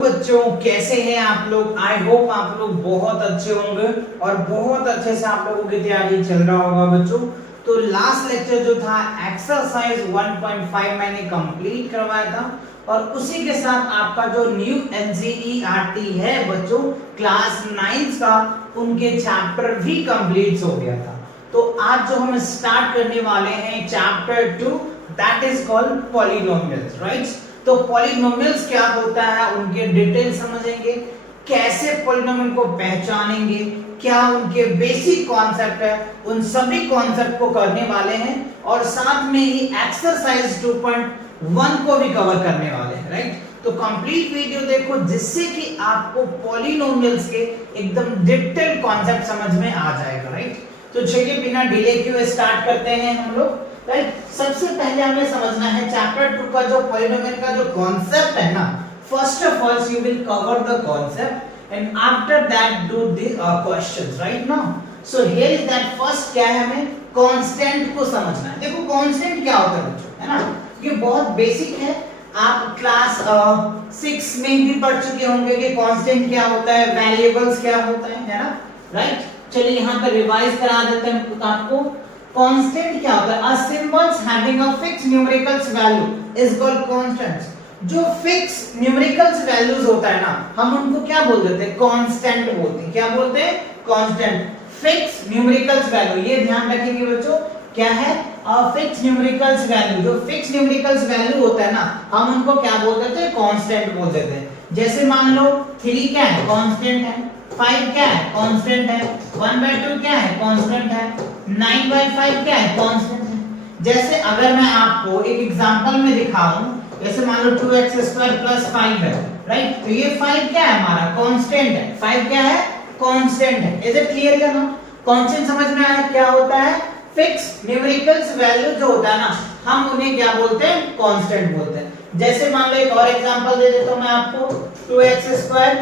बच्चों कैसे हैं आप लोग। आई होप आप लोग बहुत अच्छे होंगे और बहुत अच्छे से आप लोगों की तैयारी चल रहा होगा बच्चों। तो लास्ट लेक्चर जो था एक्सरसाइज 1.5 मैंने कंप्लीट करवाया था और उसी के साथ आपका जो न्यू एनसीईआरटी है बच्चों क्लास 9 का उनके चैप्टर भी कंप्लीट हो गया था। तो आज जो हम स्टार्ट करने वाले हैं chapter 2 that is called polynomials, right. तो पॉलिनोमियल्स क्या होता है उनके डिटेल समझेंगे, कैसे पॉलिनोमियल को पहचानेंगे, क्या उनके बेसिक कॉन्सेप्ट है, उन सभी कॉन्सेप्ट को करने वाले हैं और साथ में ही एक्सरसाइज 2.1 को भी कवर करने वाले हैं, राइट। तो कंप्लीट वीडियो देखो जिससे कि आपको पॉलिनोमियल्स के एकदम डिटेल कॉन्सेप्ट समझ में आ जाएगा, राइट। तो चलिए बिना डिले किए स्टार्ट करते हैं हम लोग, राइट। सबसे पहले हमें समझना है चैप्टर 2 का जो पॉलिनोमियल का जो कॉन्सेप्ट है ना, first of all you will cover the concept and after that do the questions, right now. So here is that first क्या है, हमें कांस्टेंट को समझना है। देखो कांस्टेंट क्या होता है बच्चों, है ना, ये बहुत बेसिक है। आप क्लास 6 में भी पढ़ चुके होंगे कि कांस्टेंट क्या होता है, वेरिएबल्स क्या होता है ना, राइट। चलिए यहाँ पे रिवाइज करा देते हैं आपको। कांस्टेंट क्या होता है, a symbols having a fixed numericals value is called constants. जो फिक्स न्यूमेरिकल्स वैल्यूज होता है ना, हम उनको क्या बोल देते हैं, कांस्टेंट बोलते हैं। क्या बोलते हैं, कांस्टेंट। फिक्स न्यूमेरिकल्स वैल्यू, ये ध्यान रखेंगे बच्चों, क्या है, फिक्स न्यूमेरिकल्स वैल्यू। जो फिक्स न्यूमेरिकल्स वैल्यू होता है ना, हम उनको क्या बोल देते हैं, कांस्टेंट बोल देते हैं। जैसे मान लो 3 क्या है, कांस्टेंट है। 5 क्या है, कांस्टेंट है। 1/2 क्या है, कांस्टेंट है। 9/5 क्या है, कांस्टेंट है। जैसे अगर मैं आपको एक एग्जांपल में दिखाऊं, जैसे मान लो 2x² + 5 है, राइट। तो ये 5 क्या है, हमारा कांस्टेंट है। 5 क्या है, कांस्टेंट है। इज इट क्लियर या नॉट? कांस्टेंट समझ में आया क्या होता है, फिक्स न्यूमेरिकल्स वैल्यू जो होता है ना, हम उन्हें क्या बोलते हैं, कांस्टेंट बोलते हैं। जैसे मान लो एक और एग्जांपल दे देता हूं मैं आपको, 2x²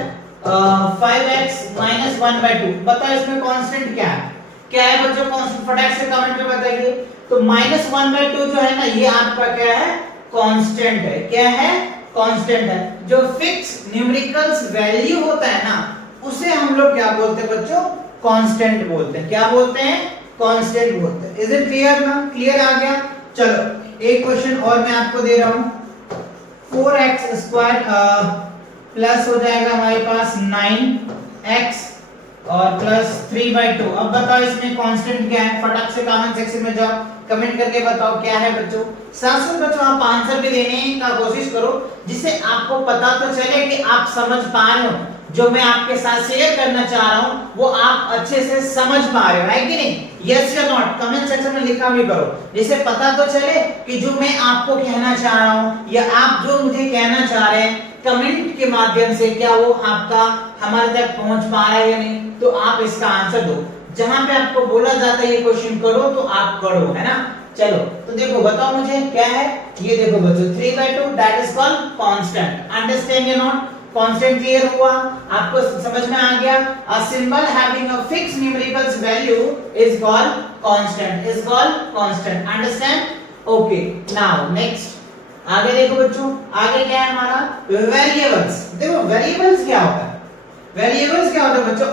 5x - 1/2। बताओ इसमें कांस्टेंट क्या है, क्या है बच्चों कांस्टेंट, फटाक से कमेंट में बताइए। तो -1/2 जो है ना, ये आपका क्या है, कांस्टेंट है। क्या है, कांस्टेंट है। जो फिक्स न्यूमेरिकल्स वैल्यू होता है ना, उसे हम लोग क्या बोलते हैं बच्चों, कांस्टेंट बोलते हैं। क्या बोलते हैं, कांस्टेंट बोलते हैं। इज इट क्लियर ना, क्लियर आ गया। चलो एक क्वेश्चन और मैं आपको दे रहा हूं, 4x² प्लस हो जाएगा हमारे पास 9x और प्लस 3/2। अब बताओ इसमें कांस्टेंट क्या है, फटाक से कमेंट सेक्शन में जाओ, कमेंट करके बताओ क्या है बच्चों। साथ साथ बच्चों आप आंसर भी देने का कोशिश करो, जिससे आपको पता तो चले कि आप समझ पा रहे हो, जो मैं आपके साथ शेयर करना चाह रहा हूं वो आप अच्छे से समझ पा रहे हो, है कि नहीं। यस या नॉट कमेंट सेक्शन में लिखा भी करो, जिससे पता तो चले कि जो मैं आपको कहना चाह रहा हूं या आप जो मुझे कहना चाह रहे हैं कमेंट के माध्यम से, क्या वो आपका हमारे तक पहुंच पा रहा है या नहीं। तो आप इसका आंसर दो, जहां पे आपको बोला जाता है ये क्वेश्चन करो तो आप करो, है ना। चलो तो देखो बताओ मुझे क्या है, ये देखो बच्चों 3/2 that is called constant. Understand या नॉट, कांस्टेंट क्लियर हुआ, आपको समझ में आ गया। A symbol having a fixed numericals value is called constant, is called constant. Understand, okay. Now next आगे देखो बच्चों, आगे क्या है हमारा, वेरिएबल्स। देखो वेरिएबल्स क्या होता है, वेरिएबल्स क्या होता है बच्चों,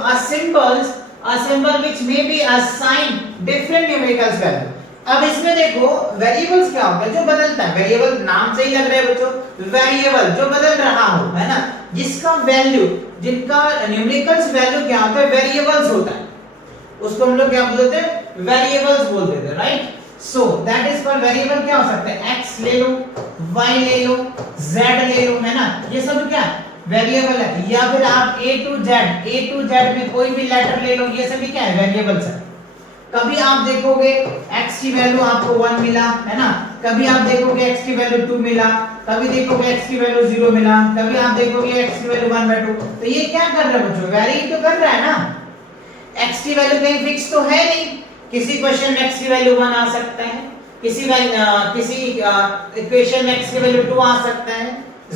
a symbol which may be assigned different numerical value। अब इसमें देखो वेरिएबल्स क्या होता है, जो बदलता है। वेरिएबल नाम से ही लग रहा है बच्चों, वेरिएबल जो बदल रहा हो, है ना, जिसका वैल्यू, जिनका न्यूमेरिकल्स वैल्यू क्या होता है, वेरिएबल्स होता है, उसको हम लोग क्या बोलते हैं, वेरिएबल्स बोल देते हैं, right. So that is called variable. क्या हो सकता है, x ले लो, y ले लो, z ले लो, है ना, ये सब क्या वेरिएबल है। या फिर आप a to z में कोई भी लेटर ले लो, ये सभी क्या है, वेरिएबल्स है। कभी आप देखोगे x की वैल्यू आपको 1 मिला, है ना, कभी आप देखोगे x की वैल्यू 2 मिला, कभी देखोगे x की वैल्यू 0 मिला, कभी आप देखोगे x की वैल्यू 1/2। तो ये क्या कर रहा है बच्चों, वेरी तो कर रहा है ना। x की वैल्यू कहीं फिक्स तो है नहीं, किसी क्वेश्चन में x की वैल्यू 1 आ सकता है, किसी इक्वेशन में x की वैल्यू 2 आ सकता है,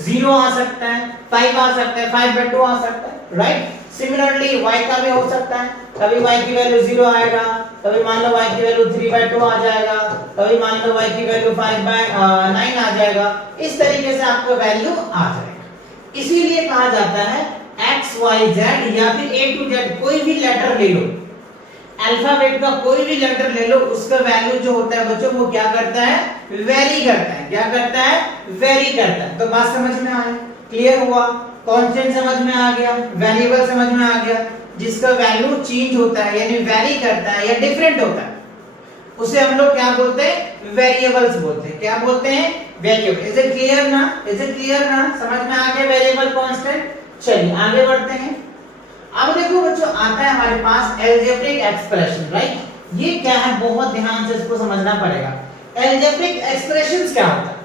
0 आ सकता है, 5 आ सकता है, 5/2 आ सकता है, राइट। सिमिलरली y का भी हो सकता है, कभी y की वैल्यू 0 आएगा, कभी मान लो y की वैल्यू 3/2 आ जाएगा, कभी मान लो y की वैल्यू 5/9 आ जाएगा। इस तरीके से आपको वैल्यू आ जाएगा। इसीलिए कहा जाता है एक्स वाई जेड या फिर ए टू जेड कोई भी लेटर ले लो, अल्फाबेट का कोई भी लेटर ले लो, उसका वैल्यू जो होता है बच्चों वो क्या करता है, वेरी करता है। क्या करता है, वेरी करता है। तो बात समझ में आ गई, क्लियर हुआ, कांस्टेंट समझ में आ गया, वेरिएबल समझ में आ गया, जिसका वैल्यू चेंज होता है यानी वेरी करता है या डिफरेंट होता है, उसे हम लोग क्या बोलते हैं, वेरिएबल्स बोलते हैं। क्या बोलते हैं, वेरिएबल। इज इट क्लियर ना, इज इट क्लियर ना, समझ में आ गया वेरिएबल कांस्टेंट। चलिए आगे बढ़ते हैं। अब देखो बच्चों आता है हमारे पास अलजेब्रिक एक्सप्रेशन, राइट। ये क्या है, बहुत ध्यान से इसको समझना पड़ेगा। अलजेब्रिक एक्सप्रेशंस क्या होता है,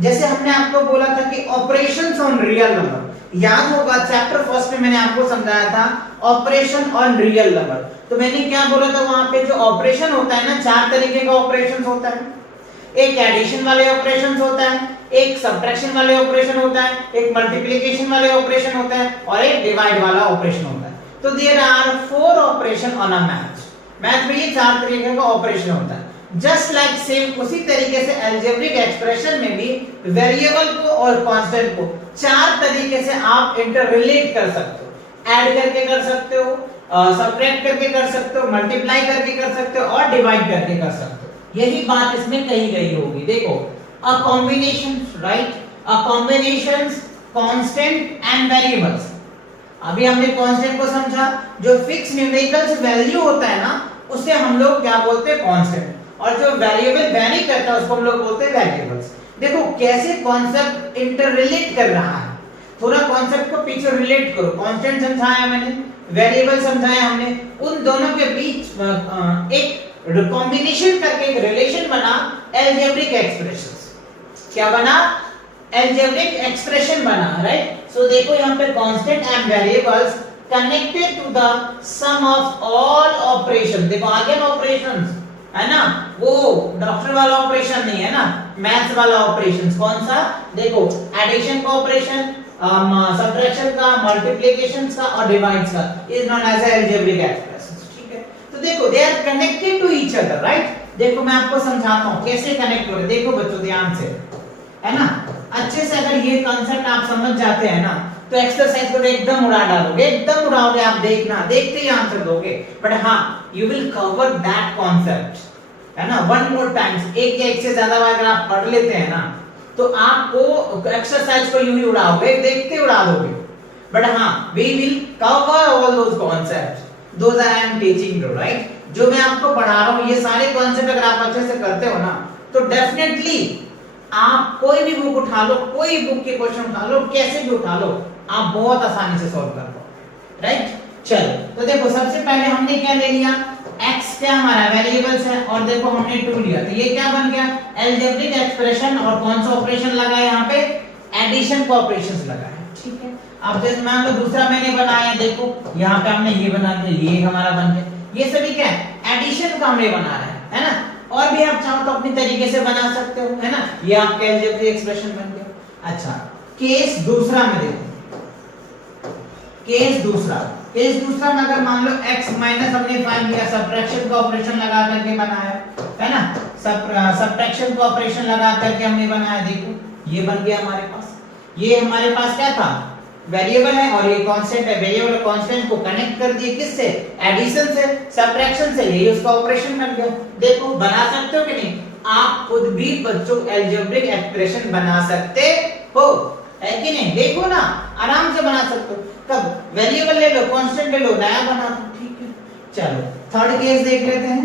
जैसे हमने आपको बोला था कि ऑपरेशंस ऑन रियल नंबर, याद होगा चैप्टर फर्स्ट में मैंने आपको समझाया था ऑपरेशन ऑन रियल नंबर। तो मैंने क्या बोला था, वहां पे जो ऑपरेशन होता है ना, चार तरीके का ऑपरेशन होता है। एक एडिशन वाले ऑपरेशंस होता है, एक सब्ट्रैक्शन वाले ऑपरेशन होता है, एक मल्टीप्लिकेशन वाले ऑपरेशन होता है और एक डिवाइड वाला ऑपरेशन होता है। तो there are 4 operation on a math में ये चार तरीके का ऑपरेशन होता है। जस्ट लाइक सेम उसी तरीके से अलजेब्रिक एक्सप्रेशन में भी वेरिएबल को और कांस्टेंट को चार तरीके से आप इंटर रिलेट कर सकते हो। ऐड करके कर सकते हो, सब्ट्रैक्ट करके कर सकते हो, मल्टीप्लाई करके कर सकते हो और डिवाइड करके कर सकते हो। यही बात इसमें कही गई होगी। देखो a combination, right, a combinations constant and variables. अभी हमने कांस्टेंट को समझा, जो फिक्स न्यूमेरिकल्स वैल्यू होता है ना उसे हम लोग क्या बोलते हैं, कांस्टेंट, और जो वेरिएबल वेरी करता है उसको हम लोग बोलते हैं वेरिएबल्स। देखो कैसे कॉन्सेप्ट इंटर रिलेट कर रहा है, थोड़ा कॉन्सेप्ट को पीछे रिलेट करो। कांस्टेंट समझाया मैंने, वेरिएबल समझाया हमने, उन दोनों के बीच एक कॉम्बिनेशन करके एक रिलेशन बना अलजेब्रिक एक्सप्रेशंस। क्या बना, अलजेब्रिक एक्सप्रेशन बना, राइट। सो देखो यहाँ पे constant and variables connected to the sum of all operation. देखो आगे ऑपरेशंस है ना, वो डॉक्टर वाला ऑपरेशन नहीं है ना, मैथ्स वाला ऑपरेशंस। कौन सा, देखो एडिशन का ऑपरेशन, सब्ट्रैक्शन का, मल्टीप्लिकेशन का और डिवाइड्स का is known as algebraic expressions. ठीक है, तो देखो they are connected to each other, right. देखो मैं आपको समझाता हूं कैसे कनेक्ट हो रहे। देखो बच्चों ध्यान से, है ना, अच्छे से अगर ये कांसेप्ट आप समझ जाते हैं ना तो एक्सरसाइज को एकदम उड़ा डालोगे, एकदम उड़ाओगे आप, देखना, देखते ही आंसर दोगे। बट हाँ, you will cover that concept, है ना, वन मोर टाइम्स। एक या एक से ज्यादा बार अगर आप पढ़ लेते हैं ना तो आपको एक्सरसाइज को यूं ही उड़ाओगे, देखते उड़ा दोगे। बट हाँ, we will cover all those concepts those I am teaching you, right. जो मैं आपको पढ़ा रहा हूं ये सारे कॉन्सेप्ट अगर आप अच्छे से करते हो ना तो डेफिनेटली आप कोई भी बुक उठा लो, कोई बुक के क्वेश्चन उठा लो, कैसे भी उठा लो, आप बहुत आसानी से सॉल्व कर पाओगे, राइट। चलो तो देखो सबसे पहले हमने क्या ले लिया, x क्या हमारा वेरिएबल्स है, और देखो हमने 2 लिया, तो ये क्या बन गया, अलजेब्रिक एक्सप्रेशन। और कौन सा ऑपरेशन लगा है यहाँ पे, एडिशन का ऑपरेशंस लगा है। ठीक है, अब जैसे मान लो दूसरा मैंने बनाया, देखो यहाँ पे हमने ये बना दिया, ये हमारा बन गया। ये सभी क्या है, एडिशन का हमने बना है ना। और भी आप चाहो तो अपनी तरीके से बना सकते हो, है ना। ये आपका अलजेब्रिक एक्सप्रेशन बन गया। अच्छा, केस दूसरा में देखो, केस दूसरा में अगर मान लो x माइनस हमने फाइंड किया, सब्ट्रैक्शन का ऑपरेशन लगा करके बनाया, है ना, सब्ट्रैक्शन का ऑपरेशन लगा करके हमने बनाया। देखो ये बन गया हमारे पास। ये हमारे पास क्या था, वेरिएबल है और ये कांस्टेंट है। वेरिएबल और कांस्टेंट को कनेक्ट कर दिए किससे, एडिशन से, सब्ट्रैक्शन से, यही उसका ऑपरेशन बन गया। देखो बना सकते हो कि नहीं, आप खुद भी बच्चों अलजेब्रिक एक्सप्रेशन बना सकते हो, है कि नहीं। देखो ना, आराम से बना सकते हो। कब, वेरिएबल ले लो, कांस्टेंट ले लो, नया बना दो। ठीक है, चलो थर्ड केस देख लेते हैं।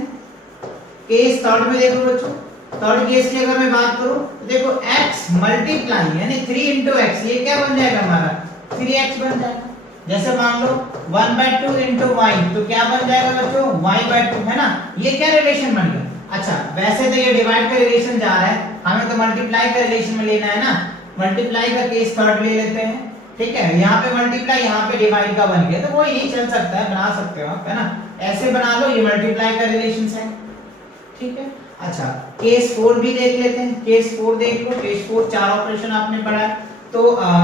केस थर्ड में देखो बच्चों, थर्ड केस की अगर मैं बात करूं तो देखो x मल्टीप्लाई यानी 3 into x, ये क्या बन जाएगा हमारा, 3x बन जाएगा। जैसे मान लो 1/2 into y, तो क्या बन जाएगा बच्चों, y/2, है ना। ये क्या रिलेशन बन गया। अच्छा वैसे तो ये डिवाइड का रिलेशन जा रहा है, हमें तो मल्टीप्लाई का रिलेशन में लेना है ना। मल्टीप्लाई का केस थर्ड ले लेते हैं। ठीक है, यहाँ पे मल्टीप्लाई, यहाँ पे डिवाइड का बन गया, तो वो यही चल सकता है, बना सकते हो आप, है ना। ऐसे बना लो, ये मल्टीप्लाई का रिलेशन है। ठीक है, अच्छा केस 4 भी देख लेते हैं। केस 4 देख लो, केस 4 चार ऑपरेशन आपने पढ़ा है। तो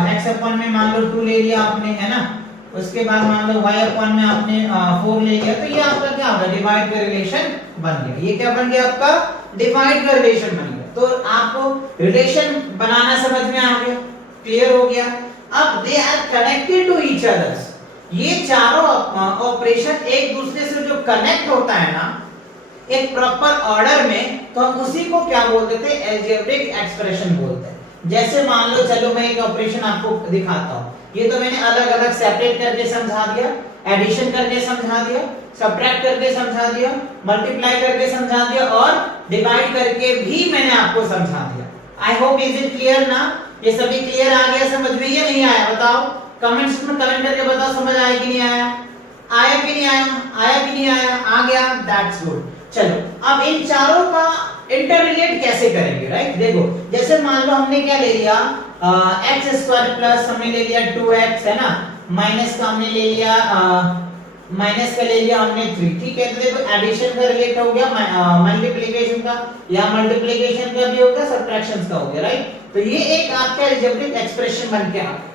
x अपन में मान लो 2 ले लिया आपने, है ना। उसके बाद मान लो y अपन में आपने 4 ले लिया, तो ये आपका क्या होगा, डिवाइड का रिलेशन बन गया। ये क्या बन गया आपका, डिवाइड का रिलेशन बन गया। तो आपको रिलेशन बनाना समझ में आ गया, क्लियर हो गया। अब they are connected to each others, ये चारों ऑपरेशन एक दूसरे से जो कनेक्ट होता है ना एक प्रॉपर ऑर्डर में, तो हम उसी को क्या बोलते थे, अलजेब्रिक एक्सप्रेशन बोलते हैं। जैसे मान लो, चलो मैं एक ऑपरेशन आपको दिखाता हूं, ये तो मैंने अलग अलग सेपरेट करके समझा दिया, एडिशन करके समझा दिया, सब्ट्रैक्ट करके समझा दिया, मल्टीप्लाई करके समझा दिया और डिवाइड करके भी मैंने आपको समझा दिया। I hope is it clear ना, ये सभी क्लियर आ गया समझ में या नहीं आया, बताओ कमेंट्स में कमेंट करके बताओ समझ आया कि नहीं आया, आया कि नहीं आया, आया कि नहीं आया, आ गया, दैट्स गुड। चलो अब इन चारों का इंटररिलेट कैसे करेंगे, राइट। देखो जैसे मान लो हमने क्या ले लिया, x स्क्वायर प्लस हमने ले लिया 2x है ना, माइनस का हमने ले लिया माइनस का ले लिया हमने 3, ठीक है। तो देखो एडिशन का रिलेट हो गया, मल्टीप्लिकेशन का या मल्टीप्लिकेशन का भी हो गया, सब्ट्रैक्शन का हो गया, राइट। तो ये एक आपका अलजेब्रिक एक्सप्रेशन बन के आ गया।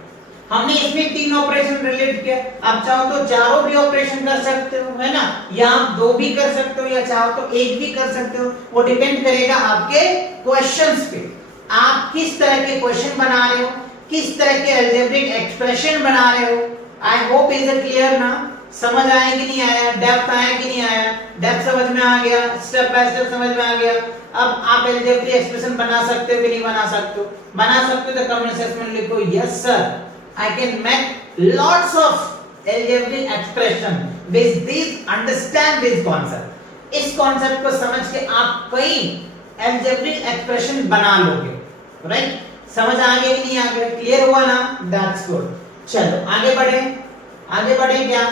हमने इसमें 3 ऑपरेशन रिलेट किया, आप चाहो तो चारों भी ऑपरेशन कर सकते हो है ना, या आप 2 भी कर सकते हो, या चाहो तो 1 भी कर सकते हो, वो डिपेंड करेगा आपके क्वेश्चंस पे, आप किस तरह के क्वेश्चन बना रहे हो, किस तरह के अलजेब्रिक एक्सप्रेशन बना रहे हो। I hope is it clear ना, समझ आया कि नहीं आया, डेप्थ आया कि नहीं आया, डेप्थ समझ में आ गया, स्टेप बाय स्टेप समझ में आ गया। अब आप अलजेब्रिक एक्सप्रेशन बना सकते हो कि नहीं बना सकते हो, बना सकते हो तो कमेंट सेक्शन में लिखो yes sir I can make lots of algebraic expression with this, understand this concept. इस concept को समझ के आप कई algebraic expression बना लोगे, right? समझ आ गया कि नहीं आ गया, क्लियर हुआ ना, that's good। चलो आगे बढ़े, आगे बढ़े क्या,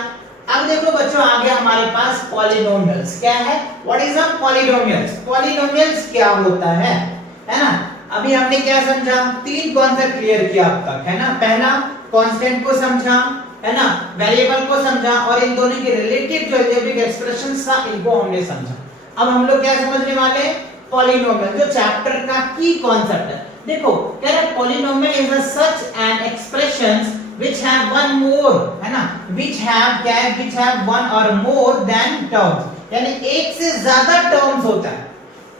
अब देखो बच्चों आ गया हमारे पास पॉलिनोमियल्स। क्या है, what is a polynomials, polynomials क्या होता है ना। अभी हमने क्या समझा, 3 कॉन्सेप्ट क्लियर किया अब तक है ना। पहला कांस्टेंट को समझा है ना, वेरिएबल को समझा और इन दोनों के रिलेटेड जो अलजेब्रिक एक्सप्रेशंस था इनको हमने समझा। अब हम लोग क्या समझने वाले, पॉलिनोमियल, जो चैप्टर का की कॉन्सेप्ट है। देखो कह रहा है polynomial is a such an expressions which have one more है ना, which have क्या है, which have one or more than terms, यानी एक से ज्यादा टर्म्स होता है,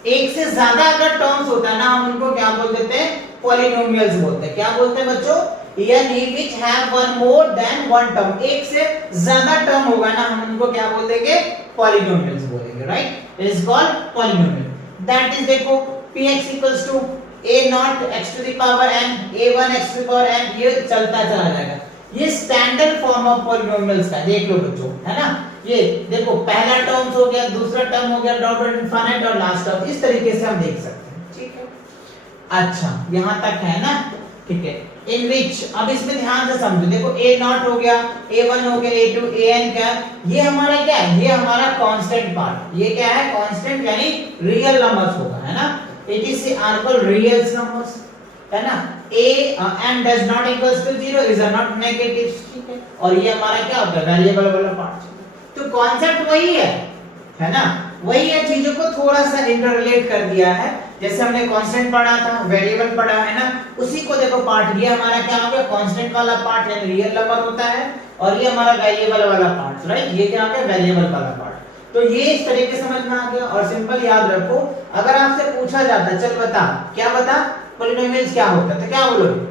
एक से ज्यादा अगर टर्म्स होता है ना हम उनको क्या बोल देते हैं, पॉलिनोमियल्स बोलते हैं। क्या बोलते हैं बच्चों, यानी which have one more than one term, एक से ज्यादा टर्म होगा ना हम उनको क्या बोल देंगे, पॉलिनोमियल्स बोलेंगे, right. It is called polynomial. That is देखो px equals to a naught x to the power n, a1 x to the power n, ये चलता चला जाएगा। ये स्टैंडर्ड फॉर्म ऑफ पॉलिनोमियल्स का देख लो बच्चों है ना। ये देखो पहला टर्म्स हो गया, दूसरा टर्म हो गया, डॉट डॉट इनफिनिट और लास्ट टर्म, इस तरीके से हम देख सकते हैं, ठीक है। अच्छा यहां तक है ना, ठीक है। इन विच, अब इसमें ध्यान से समझो, देखो a नॉट हो गया, a1 हो गया, a2 an क्या, ये हमारा क्या है, ये हमारा कांस्टेंट पार्ट, ये क्या है, कांस्टेंट यानी रियल नंबर्स होगा है ना। It is are called real numbers है ना। a n does not equals to 0 is a not negative, ठीक है। और ये हमारा क्या होता है, वेरिएबल वाला पार्ट। तो कॉन्सेप्ट वही है ना, वही है, चीजों को थोड़ा सा इंटररिलेट कर दिया है। जैसे हमने कांस्टेंट पढ़ा था, वेरिएबल पढ़ा है ना, उसी को देखो पार्ट, ये हमारा क्या हो गया, कांस्टेंट वाला पार्ट यानी रियल नंबर होता है, और ये हमारा वेरिएबल वाला पार्ट, राइट, ये क्या हो गया, वेरिएबल वाला पार्ट। तो ये इस तरीके से समझ में आ गया। और सिंपल याद रखो, अगर आपसे पूछा जाता चल बता, क्या बता, पॉलिनोमियल्स क्या होता है, तो क्या बोलोगे,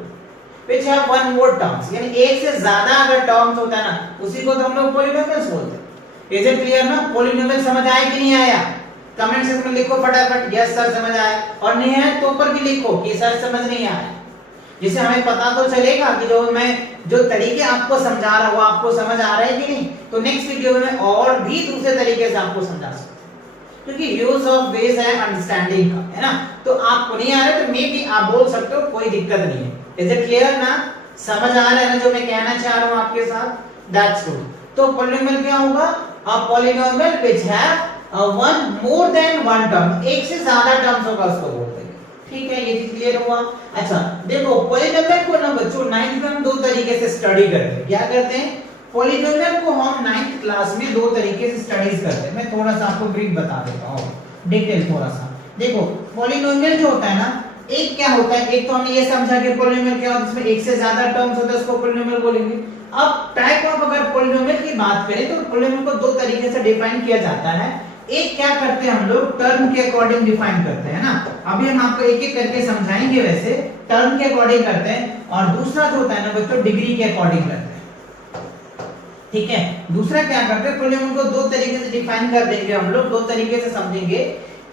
which have one more terms, यानी एक से ज्यादा अगर टर्म्स होता है ना उसी को तो हम लोग पॉलिनोमियल्स बोलते हैं। इज इट क्लियर ना, पॉलिनोमियल समझ आया कि नहीं आया, कमेंट सेक्शन में लिखो फटाफट यस सर समझ आया, और नहीं है तो ऊपर भी लिखो कि सर समझ नहीं आया, जिससे हमें पता तो चलेगा कि जो मैं जो तरीके आपको समझा रहा हूं आपको समझ आ रहा है कि नहीं। तो नेक्स्ट वीडियो में और भी दूसरे तरीके से आपको समझा सकते हैं, क्योंकि यूज ऑफ बेस है अंडरस्टैंडिंग का है ना। तो आपको नहीं आ रहा तो मे बी आप बोल सकते हो, कोई दिक्कत नहीं है। इज इट क्लियर ना, समझ आ रहा है ना जो मैं कहना चाह रहा हूं आपके साथ, दैट्स गुड। तो पॉलिनोमियल क्या होगा, a polynomial which have one more than one term, एक से ज्यादा टर्म्स होगा उसको बोलते हैं, ठीक है। ये चीज क्लियर हुआ। अच्छा देखो पॉलिनोमियल को ना बच्चों 9th में हम दो तरीके से स्टडी करते हैं। क्या करते हैं, पॉलिनोमियल को हम 9th क्लास में दो तरीके से स्टडीज करते हैं। मैं थोड़ा सा आपको ब्रीफ बता देता हूं, डिटेल थोड़ा सा। देखो पॉलिनोमियल जो होता है ना, एक क्या होता है, एक तो हमने ये समझा कि पॉलिनोमियल क्या होता है, इसमें एक से ज्यादा टर्म्स होते हैं, उसको पॉलिनोमियल बोलेंगे। अब टाइप ऑफ अगर पॉलिनोमियल की बात करें तो पॉलिनोमियल को दो तरीके से डिफाइन किया जाता है। एक क्या करते हैं हम लोग टर्म के अकॉर्डिंग डिफाइन करते हैं ना, अभी हम आपको एक एक करके समझाएंगे। वैसे टर्म के अकॉर्डिंग करते हैं और दूसरा जो होता है ना बच्चों डिग्री के अकॉर्डिंग करते हैं, ठीक है। दूसरा क्या करते हैं पॉलिनोमियल को दो तरीके से डिफाइन कर देंगे हम लोग, दो तरीके से समझेंगे,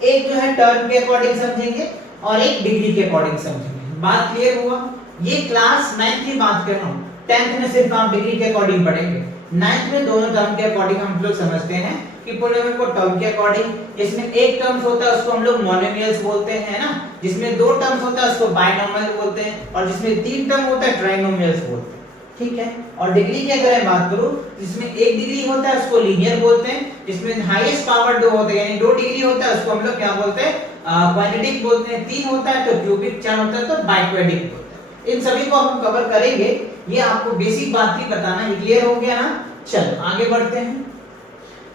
एक जो है टर्म के अकॉर्डिंग समझेंगे और एक डिग्री के अकॉर्डिंग समझेंगे। बात क्लियर हुआ? ये क्लास 9th की बात कर रहा हूं, 10th में सिर्फ आप डिग्री के अकॉर्डिंग पढ़ेंगे, 9th में दोनों टर्म के अकॉर्डिंग हम लोग समझते हैं कि पॉलिनोमियल को टर्म के अकॉर्डिंग, जिसमें एक टर्म्स होता है उसको हम लोग मोनोमियल्स बोलते हैं ना, जिसमें दो टर्म्स होता है उसको बायनोमियल बोलते हैं और जिसमें तीन टर्म होता है ट्राइनोमियल्स बोलते हैं, ठीक है। और डिग्री की अगर मैं बात करूं जिसमें एक डिग्री होता है उसको लीनियर बोलते हैं, जिसमें हाईएस्ट पावर दो होते हैं यानी दो डिग्री होता है उसको हम लोग क्या बोलते हैं क्वाड्रेटिक बोलते हैं, तीन होता है तो क्यूबिक, चार होता है तो बाइक्वाड्रिक बोलते हैं। इन सभी को हम कवर करेंगे, ये आपको बेसिक बात ही बताना, ये क्लियर हो गया ना। चलो आगे बढ़ते हैं।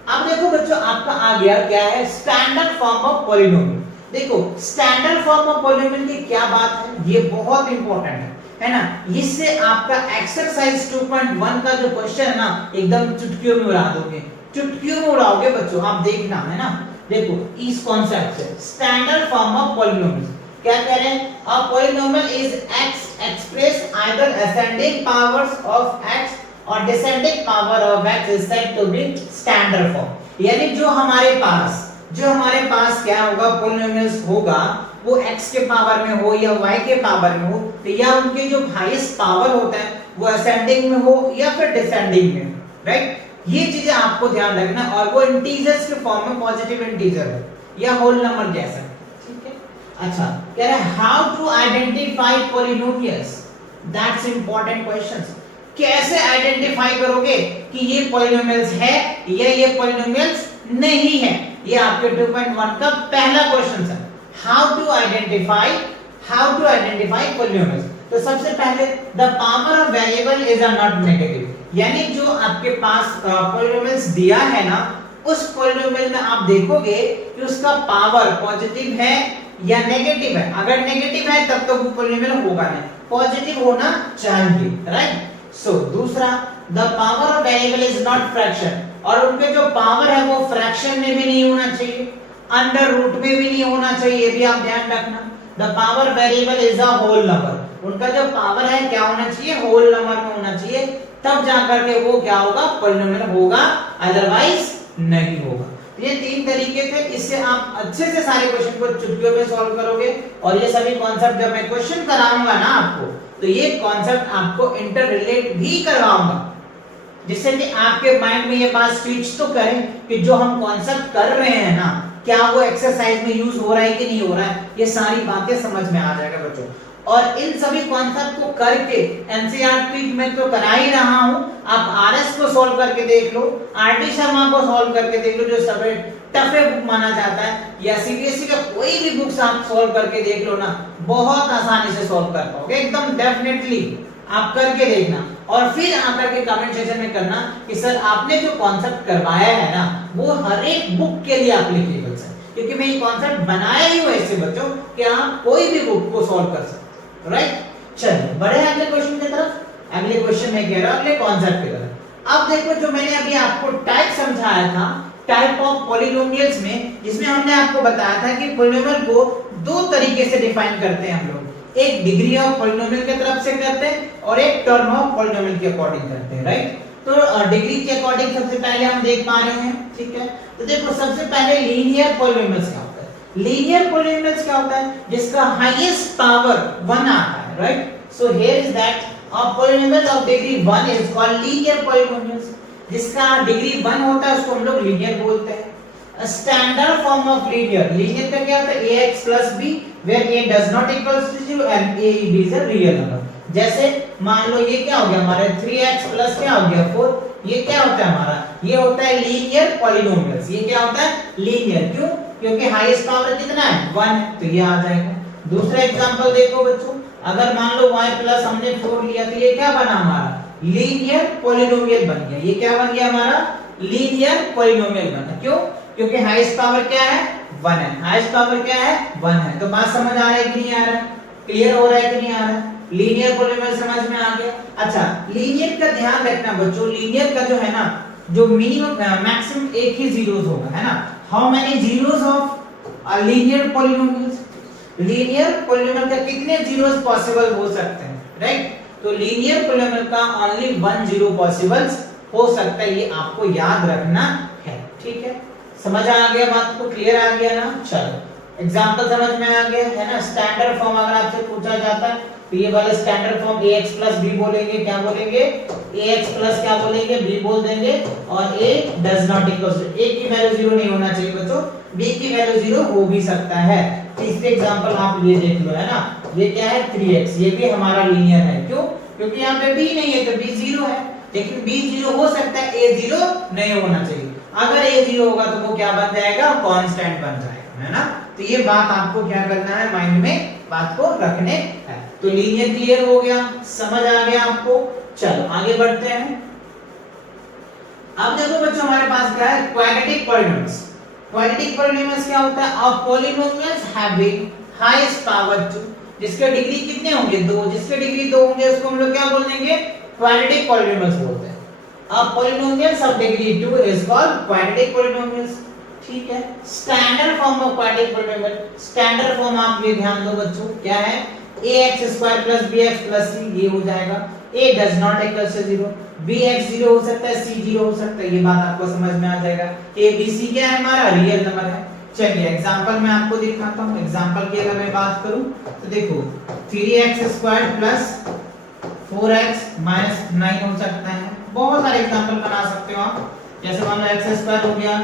अब देखो बच्चों आपका आ गया क्या है स्टैंडर्ड फॉर्म ऑफ पॉलिनोमियल। देखो स्टैंडर्ड फॉर्म ऑफ पॉलिनोमियल की क्या बात है, ये बहुत इंपॉर्टेंट है ना, इससे आपका एक्सरसाइज 2.1 का जो क्वेश्चन है ना एकदम चुटकियों में उड़ा दोगे, चुटकियों में उड़ाओगे बच्चों, आप देखना है ना। देखो इस कॉन्सेप्ट से स्टैंडर्ड फॉर्म ऑफ पॉलिनोमियल क्या कह रहे हैं, a polynomial is x express either ascending powers of x और descending power of x is said to be standard form. यानी जो हमारे पास क्या होगा पॉलिनोमियल्स होगा वो x के पावर में हो या y के पावर में हो, तो या उनके जो हाईएस्ट पावर होता है वो असेंडिंग में हो या फिर डिसेंडिंग में, राइट। ये चीजें आपको ध्यान रखना, और वो इंटीजर्स के फॉर्म में पॉजिटिव इंटीजर है या होल नंबर जैसा, ठीक है। अच्छा कह रहा है how to identify polynomials, that's important questions. कैसे आइडेंटिफाई करोगे कि ये पॉलिनोमियल्स है या ये पॉलिनोमियल्स नहीं है, ये आपके 2.1 का पहला क्वेश्चन है। How to identify polynomials. तो सबसे पहले the power of variable is not negative, यानी जो आपके पास पॉलिनोमियल्स दिया है ना उस पॉलिनोमियल में आप देखोगे कि उसका पावर पॉजिटिव है या नेगेटिव है। अगर नेगेटिव है तब तो वो पॉलिनोमियल होगा नहीं, पॉजिटिव होना चाहिए, राइट। सो दूसरा the power of variable is not fraction, और उनके जो पावर है वो फ्रैक्शन में भी नहीं होना चाहिए, अंडर रूट में भी नहीं होना चाहिए, ये भी आप ध्यान रखना। The power variable is a whole number, उनका जो पावर है क्या होना चाहिए, होल नंबर में होना चाहिए, तब जाकर के वो क्या होगा पॉलिनोमियल होगा, अदरवाइज नहीं होगा। ये तीन तरीके थे, इससे आप अच्छे से सारे क्वेश्चन को चुटकियों में सॉल्व करोगे। और ये सभी कॉन्सेप्ट जब मैं क्वेश्चन कराऊंगा ना आपको, तो ये कॉन्सेप्ट आपको इंटर रिलेट भी करवाऊंगा, जिससे कि आपके माइंड में ये बात स्विच तो करे कि जो हम कॉन्सेप्ट कर रहे हैं ना क्या वो एक्सरसाइज में यूज हो रहा है कि नहीं हो रहा है, ये सारी बातें समझ में आ जाएगा बच्चों। और इन सभी कॉन्सेप्ट को करके एनसीईआरटी में तो करा ही रहा हूं, आप आरएस को सॉल्व करके देख लो, आरटी शर्मा को सॉल्व करके देख लो, जो सबसे टफ बुक माना जाता है, या सीबीएसई का कोई भी बुक्स आप सॉल्व करके देख लो ना, बहुत आसानी से सॉल्व कर पाओगे, एकदम डेफिनेटली आप करके देखना। और फिर आकर के कमेंट सेक्शन में करना कि सर आपने जो कॉन्सेप्ट करवाया है ना वो हर एक बुक के लिए एप्लीकेबल है, क्योंकि मैं ये कॉन्सेप्ट बनाया ही हूं ऐसे बच्चों कि आप कोई भी बुक को सॉल्व कर सकते हो, राइट। चलिए बढ़े अगले क्वेश्चन की तरफ। अगले क्वेश्चन में कह रहा हूं अगले कॉन्सेप्ट की तरफ। अब देखो जो मैंने अभी आपको टाइप समझाया था, टाइप ऑफ पॉलिनोमियल्स में, जिसमें हमने आपको बताया था कि पॉलिनोमियल को दो तरीके से डिफाइन करते हैं हम लोग, एक डिग्री ऑफ पॉलिनोमियल की तरफ से करते हैं और एक टर्म ऑफ पॉलिनोमियल के अकॉर्डिंग करते हैं, राइट। तो डिग्री के अकॉर्डिंग सबसे पहले हम देख पा रहे हैं, ठीक है। तो देखो सबसे पहले लीनियर पॉलिनोमियल्स क्या होता है। लीनियर पॉलिनोमियल्स क्या होता है, जिसका हाईएस्ट पावर 1 आता है, right. So here is that a polynomial of degree 1 is called linear polynomials, जिसका डिग्री 1 होता है उसको हम लोग लीनियर बोलते हैं। Standard form of linear, linear का क्या होता है, ax plus b where a does not equals to 0 and a is a real number। जैसे मान लो ये क्या हो गया हमारे 3x plus क्या हो गया 4, ये क्या होता है हमारा, ये होता है लीनियर पॉलिनोमियल्स। ये क्या होता है लीनियर, क्यों, क्योंकि हाईएस्ट पावर कितना है 1 है, तो ये आ जाएगा। दूसरा एग्जांपल देखो बच्चों, अगर मान लो y plus हमने 4 लिया तो ये क्या बना हमारा लीनियर पॉलिनोमियल बन गया। ये क्या बन गया हमारा लीनियर पॉलिनोमियल बना, क्यों, क्योंकि हाईएस्ट पावर क्या है 1 है, हाईएस्ट पावर क्या है 1 है। तो बात समझ आ रहा है कि नहीं आ रहा है, क्लियर हो रहा है कि नहीं आ रहा है, लीनियर पॉलिनोमियल समझ में आ गया। अच्छा लीनियर का ध्यान रखना बच्चों, लीनियर का जो है ना जो मिनिमम मैक्सिमम एक ही जीरोस होगा, है ना, how many zeros of linear polynomials, linear polynomial का कितने जीरोस पॉसिबल हो सकते हैं, राइट। तो लीनियर पॉलिनोमियल का ओनली 1 जीरो पॉसिबल हो सकता है, ये आपको याद रखना है, ठीक है। समझ आ गया बात को, क्लियर आ गया ना। चलो एग्जांपल समझ में आ गया है ना। स्टैंडर्ड फॉर्म अगर आपसे पूछा जाता है तो ये वाला standard form ax plus b बोलेंगे, क्या बोलेंगे, ax प्लस क्या बोलेंगे, b बोल देंगे, और a does not equal to, a की वैल्यू 0 नहीं होना चाहिए बच्चों, b की वैल्यू 0 हो भी सकता है। तीसरे एग्जांपल आप ये देख लो, है ना, ये क्या है 3x, ये भी हमारा लीनियर है, क्यों, क्योंकि यहाँ पे b नहीं है तो b 0 है, लेकिन b 0 हो सकता है, a 0 नहीं होना चाहिए। अगर a 0 होगा तो वो क्या बन जाएगा, कांस्टेंट बन जाएगा, है ना। तो ये बात आपको क्या करना है, माइंड में बात को रखने है। तो लीनियर क्लियर हो गया, समझ आ गया आपको। चलो आगे बढ़ते हैं। अब देखो बच्चों हमारे पास क्या है, क्वाड्रेटिक पॉलिनोमियल्स। क्वाड्रेटिक पॉलिनोमियल्स क्या होता है, अ पॉलिनोमियल्स हैविंग हाईएस्ट पावर 2, जिसके डिग्री कितने होंगे, 2, जिसके डिग्री 2 होंगे उसको हम लोग क्या बोल देंगे, क्वाड्रेटिक पॉलिनोमियल्स बोलते हैं। अब polynomials of degree 2 is called quadratic polynomials, ठीक है। Standard form of quadratic polynomial, standard form आप ये ध्यान दो बच्चों, क्या है, ax square plus bx plus c, ये हो जाएगा। a does not equal to 0, bx 0 हो सकता है, c 0 हो सकता है, ये बात आपको समझ में आ जाएगा। a b c क्या है, हमारा रियल नंबर है। चलिए एग्जांपल मैं आपको दिखाता हूं। एग्जांपल की अगर मैं बात करूं तो देखो 3x square plus 4x minus 9 हो सकता है। बहुत सारे एग्जांपल बना सकते हो आप, जैसे मान लो x स्क्वायर हो गया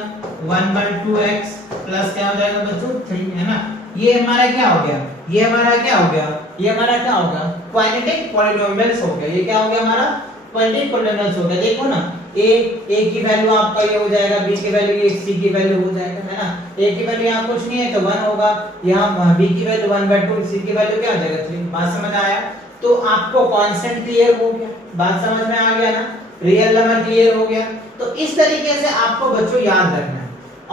1/2x प्लस क्या हो जाएगा बच्चों 3, है ना। ये हमारा क्या हो गया, ये हमारा क्या हो गया, ये हमारा क्या होगा, क्वाड्रेटिक पॉलिनोमियल्स हो गया। ये क्या हो गया हमारा, क्वाड्रेटिक पॉलिनोमियल्स हो गया। देखो ना, a की वैल्यू आपका ये हो जाएगा, b की वैल्यू ये, c की वैल्यू हो जाएगा, है ना। a की वैल्यू यहाँ कुछ नहीं है तो 1 होगा, यहाँ b की वैल्यू 1/2, c की वैल्यू क्या हो जाएगा 3। बात समझ आया। तो आपको कांस्टेंट क्लियर हो गया, बात समझ में आ गया ना, रियल नंबर क्लियर हो गया। तो इस तरीके से आपको बच्चों याद रखना है।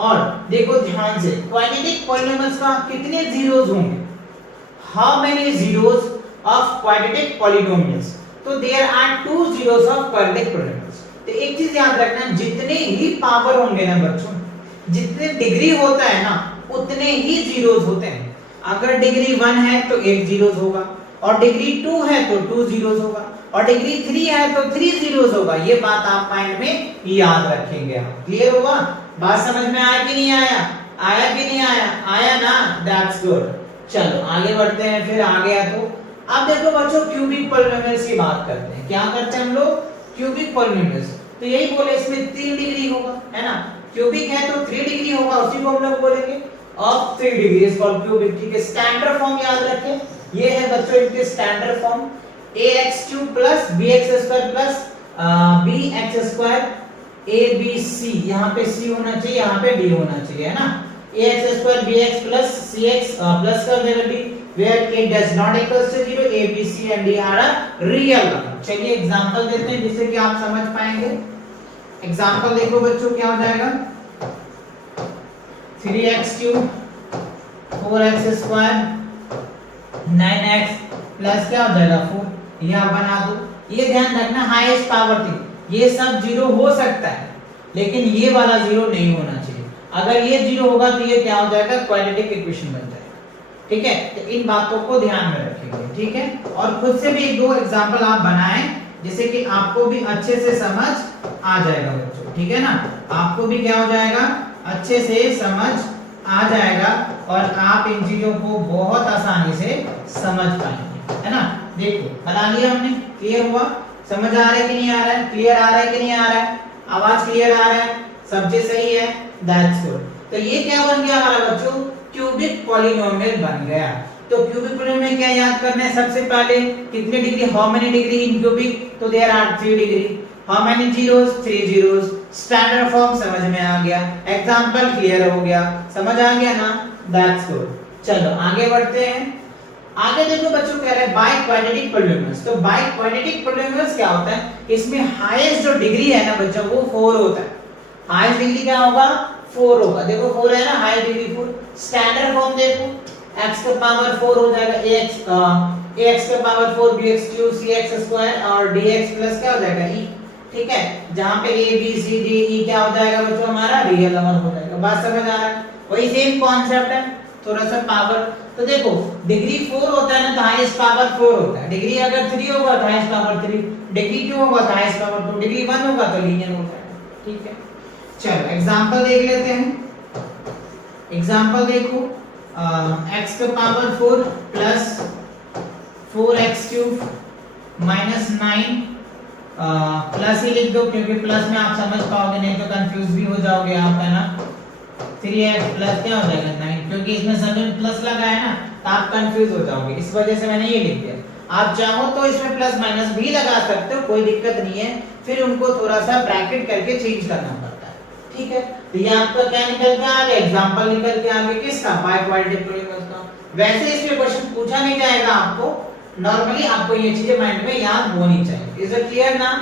और देखो ध्यान से, क्वाड्रेटिक पॉलिनोमियल्स का कितने जीरोस होंगे, how many zeros of quadratic polynomials, तो there are 2 zeros of quadratic polynomials. तो एक चीज याद रखना, जितने ही पावर होंगे ना बच्चों, जितने डिग्री होता है ना, उतने ही जीरोस होते हैं। अगर डिग्री 1 है तो 1 जीरोस होगा, और डिग्री 2 है तो 2 जीरोस होगा, और डिग्री 3 है तो 3 जीरोस होगा। ये बात आप माइंड में याद रखेंगे। क्लियर होगा, बात समझ में आया कि नहीं आया, आया कि नहीं आया, आया ना, दैट्स गुड। चलो आगे बढ़ते हैं, फिर आ गया तो अब देखो बच्चों क्यूबिक पॉलिनोमियल्स की बात करते हैं। क्या करते हैं हम लोग, क्यूबिक पॉलिनोमियल्स। तो यही बोले इसमें 3 डिग्री होगा, है ना, क्यूबिक है तो 3 डिग्री होगा, उसी को हम लोग बोलेंगे of 3 degree is called cubic, ठीक है। स्टैंडर्ड फॉर्म याद रखें, ये है बच्चों इनके standard form, ax³ plus bx² plus bx² abc, यहाँ पे c होना चाहिए, यहाँ पे d होना चाहिए, है ना। ax² bx plus cx plus कर देना b, where a does not equals to 0, a b c and d are a real number। चलिए एग्जांपल देते हैं जिससे कि आप समझ पाएंगे। एग्जांपल देखो बच्चों, क्या हो जाएगा, 3x³ 4x² 9x प्लस क्या हो जाएगा 4, यह बना दो। ये ध्यान रखना, हाईएस्ट पावर थी, ये सब जीरो हो सकता है, लेकिन ये वाला जीरो नहीं होना चाहिए। अगर ये जीरो होगा तो ये क्या हो जाएगा, क्वाड्रेटिक इक्वेशन बन जाएगा, ठीक है। तो इन बातों को ध्यान में रखेंगे, ठीक है। और खुद से भी 1-2 एग्जांपल आप बनाएं, जिससे कि आपको भी अच्छे से समझ आ जाएगा बच्चों, ठीक है ना। आपको भी क्या हो जाएगा, अच्छे से समझ आ जाएगा, और आप इन चीजों को बहुत आसानी से समझ पाएंगे, है ना। देखो बना लिया हमने, क्लियर हुआ, समझ आ रहा है कि नहीं आ रहा है, क्लियर आ रहा है कि नहीं आ रहा है, आवाज क्लियर आ रहा है, सब चीज सही है, दैट्स गुड। तो ये क्या बन गया हमारा बच्चों, क्यूबिक पॉलिनोमियल बन गया। तो क्यूबिक पॉलिनोमियल क्या याद करना है, सबसे पहले कितने degree, how many degree in cubic, तो there are 3 degree, how many zeros, 3 zeros. Standard form समझ में आ गया, एग्जांपल क्लियर हो गया, समझ आ गया ना, दैट्स गुड। चलो आगे बढ़ते हैं। आगे देखो बच्चों कह रहे हैं बाय क्वाड्रेटिक पॉलिनोमियल्स। तो बाय क्वाड्रेटिक पॉलिनोमियल्स क्या होता है, इसमें हाईएस्ट जो डिग्री है ना बच्चों वो 4 होता है। हाईएस्ट डिग्री क्या होगा, 4 होगा। देखो 4 है ना, हाईएस्ट डिग्री 4। स्टैंडर्ड फॉर्म देखो, x का पावर 4 हो जाएगा, ax का पावर 4 bx³ cx² और dx प्लस क्या हो जाएगा e, ठीक है। जहां पे a b c d e क्या हो जाएगा बच्चों, हमारा रियल नंबर हो जाएगा। बात समझ आ रहा है? वही सेम कॉन्सेप्ट है, थोड़ा सा पावर। तो देखो डिग्री 4 होता है ना तो हाईएस्ट पावर 4 होता है, डिग्री अगर 3 होगा तो हाईएस्ट पावर 3, डिग्री 2 होगा तो हाईएस्ट पावर 2, डिग्री 1 होगा तो लीनियर हो जाएगा। ठीक है, चलो एग्जांपल देख लेते हैं। एग्जांपल देखो, x का power 4 plus 4x cube minus 9 plus ही लिख दो क्योंकि प्लस में आप समझ पाओगे, नहीं तो कंफ्यूज भी हो जाओगे आप, है ना। 3x प्लस क्या हो जाएगा 9, क्योंकि इसमें सभी में प्लस लगा है ना तो आप कंफ्यूज हो जाओगे, इस वजह से मैंने ये लिख दिया। आप चाहो तो इसमें प्लस माइनस भी लगा सकते हो, कोई दिक्कत नहीं है, फिर उनको थोड़ा सा ब्रैकेट करके चेंज करना पड़ता है। ठीक है, तो ये आपका क्या निकल के आ गया, एग्जांपल निकल के आ गया किसका, बाय क्वाड्रेटिक पॉलीनॉमियल का। वैसे इसमें क्वेश्चन पूछा नहीं जाएगा आपको, नॉर्मली आपको ये चीजें माइंड में याद होनी चाहिए। इज इट क्लियर ना?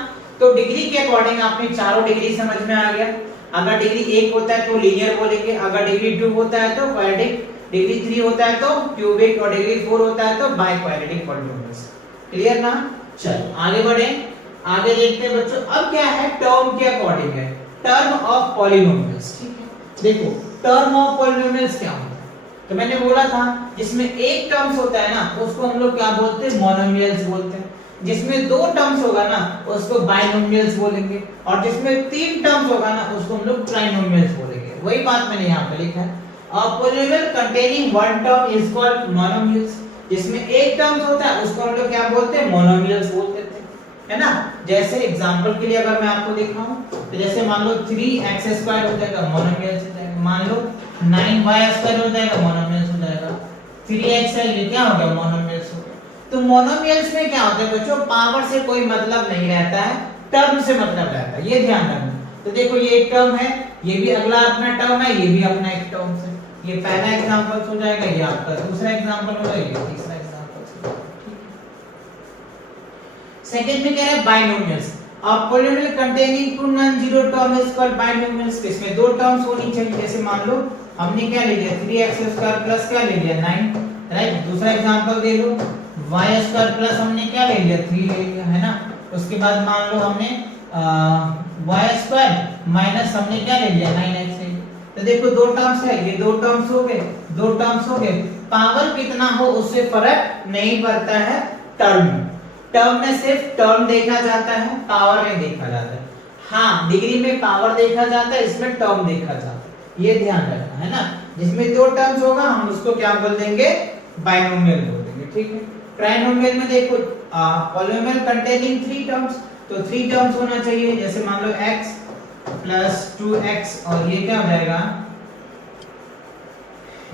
तो डिग्री के अकॉर्डिंग आपने चारों डिग्री समझ में आ गया। अगर डिग्री 1 होता है तो लीनियर बोलेंगे, अगर डिग्री 2 होता है तो क्वाड्रेटिक, डिग्री 3 होता है तो क्यूबिक और डिग्री 4 होता है तो बाय क्वाड्रेटिक पॉलीनॉमियल्स। क्लियर ना? चलो आगे बढ़े, आगे देखते हैं बच्चों। अब क्या है, टर्म के अकॉर्डिंग है, टर्म ऑफ पॉलीनॉमियल्स। ठीक है, देखो टर्म ऑफ पॉलीनॉमियल्स क्या होता है, तो मैंने बोला था जिसमें एक टर्म्स होता है ना उसको हम लोग क्या बोलते हैं, मोनोमियल्स बोलते हैं। जिसमें 2 टर्म्स होगा ना उसको बाइनोमियल्स बोलेंगे, और जिसमें 3 टर्म्स होगा ना उसको हम लोग ट्राइनोमियल्स बोलेंगे। वही बात मैंने यहाँ पे लिखा है। A polynomial containing one term is called monomials. जिसमें एक टर्म्स होता है उसको हम लोग क्या बोलते हैं, मोनोमियल्स बोलते थे, है ना। जैसे एग्जांपल के लिए अगर मैं आपको दिखाऊं तो जैसे मान लो 3x² हो जाएगा, मोनोमियल्स हो जाएगा। मान लो 9y² हो जाएगा, मोनोमियल्स हो जाएगा। 3xl ये क्या हो गया, मोनोमियल्स हो गया। तो मोनोमियल्स में क्या होता है बच्चों, पावर से कोई मतलब नहीं रहता है, टर्म से मतलब रहता है, ये ध्यान रखना। तो देखो ये एक टर्म है, ये भी अगला अपना टर्म है, ये भी अपना एक टर्म है। ये पहला एग्जांपल हो जाएगा, ये आपका दूसरा एग्जांपल हो जाएगा, ये तीसरा एग्जांपल हो जाएगा। सेकंड में क्या है, binomials. A polynomial containing two non-zero term is called binomials। इसमें 2 टर्म्स होनी चाहिए। जैसे मान लो हमने क्या ले लिया, 3x² प्लस क्या ले लिया 9, राइट। दूसरा एग्जांपल दे लो, y² प्लस हमने क्या ले लिया 3 ले लिया, है ना। उसके बाद मान लो हमने y² माइनस हमने क्या ले लिया 9x ले। तो देखो 2 टर्म्स है, ये 2 टर्म्स हो गए, 2 टर्म्स हो गए। पावर कितना हो उससे फर्क नहीं पड़ता है टर्म में। टर्म में सिर्फ टर्म देखा जाता है, पावर नहीं देखा जाता है। हाँ, डिग्री में पावर देखा जाता है, इसमें टर्म देखा जाता है, ये ध्यान रखना है ना। जिसमें 2 टर्म्स होगा हम उसको क्या बोल देंगे, बाइनोमियल बोल देंगे। ठीक है, ट्राइनोमियल में देखो पॉलीनोमियल कंटेनिंग 3 टर्म्स, तो 3 टर्म्स होना चाहिए। जैसे मान लो x प्लस 2x और ये क्या हो जाएगा,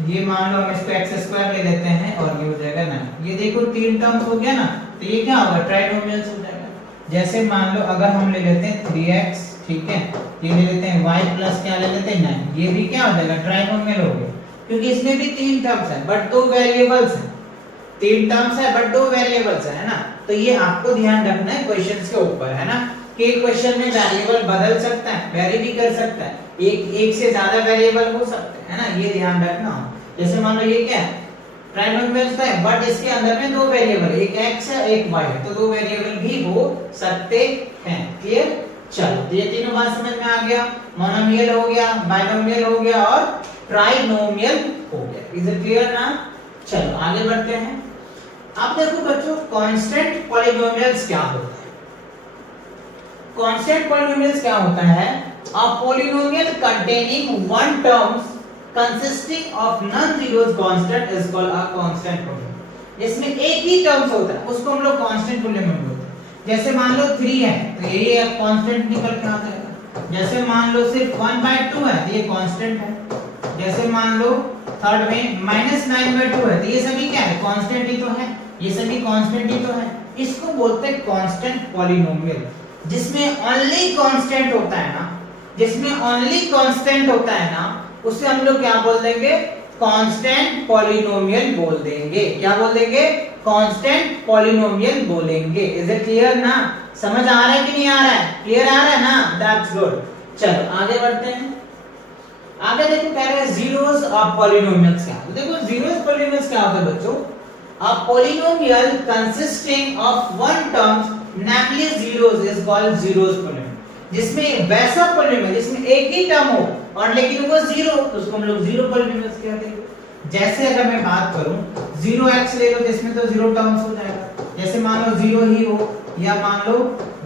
ये मान लो हम इसको x² ले लेते हैं और ये हो जाएगा 9। ये देखो 3 टर्म्स हो गया ना, तो ये क्या होगा, ट्राइनोमियल्स हो जाएगा। जैसे मान लो अगर हम ले लेते हैं 3x, ठीक है, ये ले लेते हैं y प्लस क्या ले लेते हैं 9, ये भी क्या हो जाएगा, ट्राइनोमियल हो गया। क्योंकि इसमें भी 3 टर्म्स है बट 2 वेरिएबल्स हैं, 3 टर्म्स है बट 2 वेरिएबल्स है ना। तो ये आपको ध्यान रखना है क्वेश्चंस के ऊपर, है ना, कि क्वेश्चन में वेरिएबल बदल सकता है, वेरी भी कर सकता है, एक से ज्यादा वेरिएबल हो सकते हैं, है ना, ये ध्यान रखना। जैसे मान लो ये क्या है, ट्राइनोमियल्स है बट इसके अंदर में 2 वेरिएबल, एक x है एक y है, तो 2 वेरिएबल भी हो सकते हैं। क्लियर? चलो ये तीनों बात समझ में आ गया, मोनोमियल हो गया, बाइनोमियल हो गया और ट्राइनोमियल हो गया। इज इट क्लियर ना? चलो आगे बढ़ते हैं। अब देखो बच्चों, कांस्टेंट पॉलीनोमियल्स क्या होता है। कांस्टेंट पॉलीनोमियल्स क्या होता है, a polynomial containing one terms consisting of non-zeros constant is called a constant polynomial। इसमें एक ही टर्म्स होता है उसको हम लोग कांस्टेंट पॉलीनोमियल बोलते हैं। जैसे मान लो 3 है तो ये एक कांस्टेंट निकल के आ जाएगा। जैसे मान लो सिर्फ 1/2 है तो ये कांस्टेंट है। जैसे मान लो थर्ड में -9/2 है तो ये सभी क्या है, कांस्टेंट ही तो है, ये सभी कांस्टेंट ही तो है। इसको बोलते हैं कांस्टेंट पॉलीनोमियल। जिसमें ओनली कांस्टेंट होता है ना, जिसमें ओनली कांस्टेंट होता है ना, उसे हम लोग क्या बोल देंगे, कांस्टेंट पॉलीनोमियल बोल देंगे। क्या बोल देंगे, कांस्टेंट पॉलीनोमियल बोलेंगे। इज इट क्लियर ना? समझ आ रहा है कि नहीं आ रहा है? क्लियर आ रहा है ना? That's good. चलो आगे बढ़ते हैं। आगे देखो कह रहे हैं जीरोस ऑफ पॉलीनोमियल्स क्या होते हैं। देखो जीरोस पॉलीनोमियल्स क्या होते हैं बच्चों, a polynomial consisting of one terms namely zeros is called zeros polynomial। जिसमें वैसा पॉलिनोमियल जिसमें एक ही टर्म हो और लेकिन वो जीरो, तो उसको हम लोग जीरो पॉलिनोमियल कहते हैं। जैसे अगर मैं बात करूं 0x ले लो, जिसमें तो जीरो टर्म्स हो जाएगा। जैसे मान लो 0 ही हो, या मान लो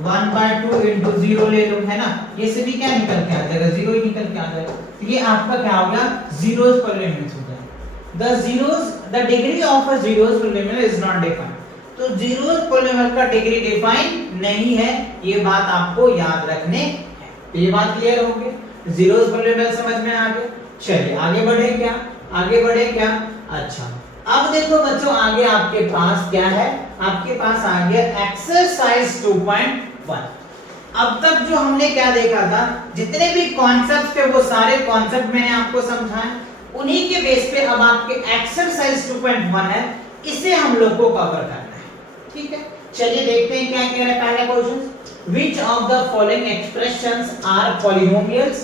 1/2 into 0 ले लो, है ना, ये से भी क्या निकल के आ जाएगा, 0 ही निकल के आ जाएगा। तो ये आपका क्या हो गया, जीरोस पॉलिनोमियल हो गया। the degree of a zeros polynomial is not defined। तो जीरोस पॉलिनोमियल का डिग्री डिफाइन नहीं है, ये बात आपको याद रखने है। तो ये बात क्लियर हो गई, जीरोस पॉलिनोमियल समझ में आ गए। चलिए आगे बढ़े क्या, आगे बढ़े क्या। अच्छा अब देखो बच्चों, आगे आपके पास क्या है, आपके पास आ गया एक्सरसाइज 2.1। अब तक जो हमने क्या देखा था, जितने भी कॉन्सेप्ट थे वो सारे कॉन्सेप्ट मैंने आपको समझाए, उन्हीं के बेस पे अब आपके एक्सरसाइज 2.1 है, इसे हम लोग को कवर करना है। ठीक है, चलिए देखते हैं क्या कह रहा है पहला question. Which of the following expressions are polynomials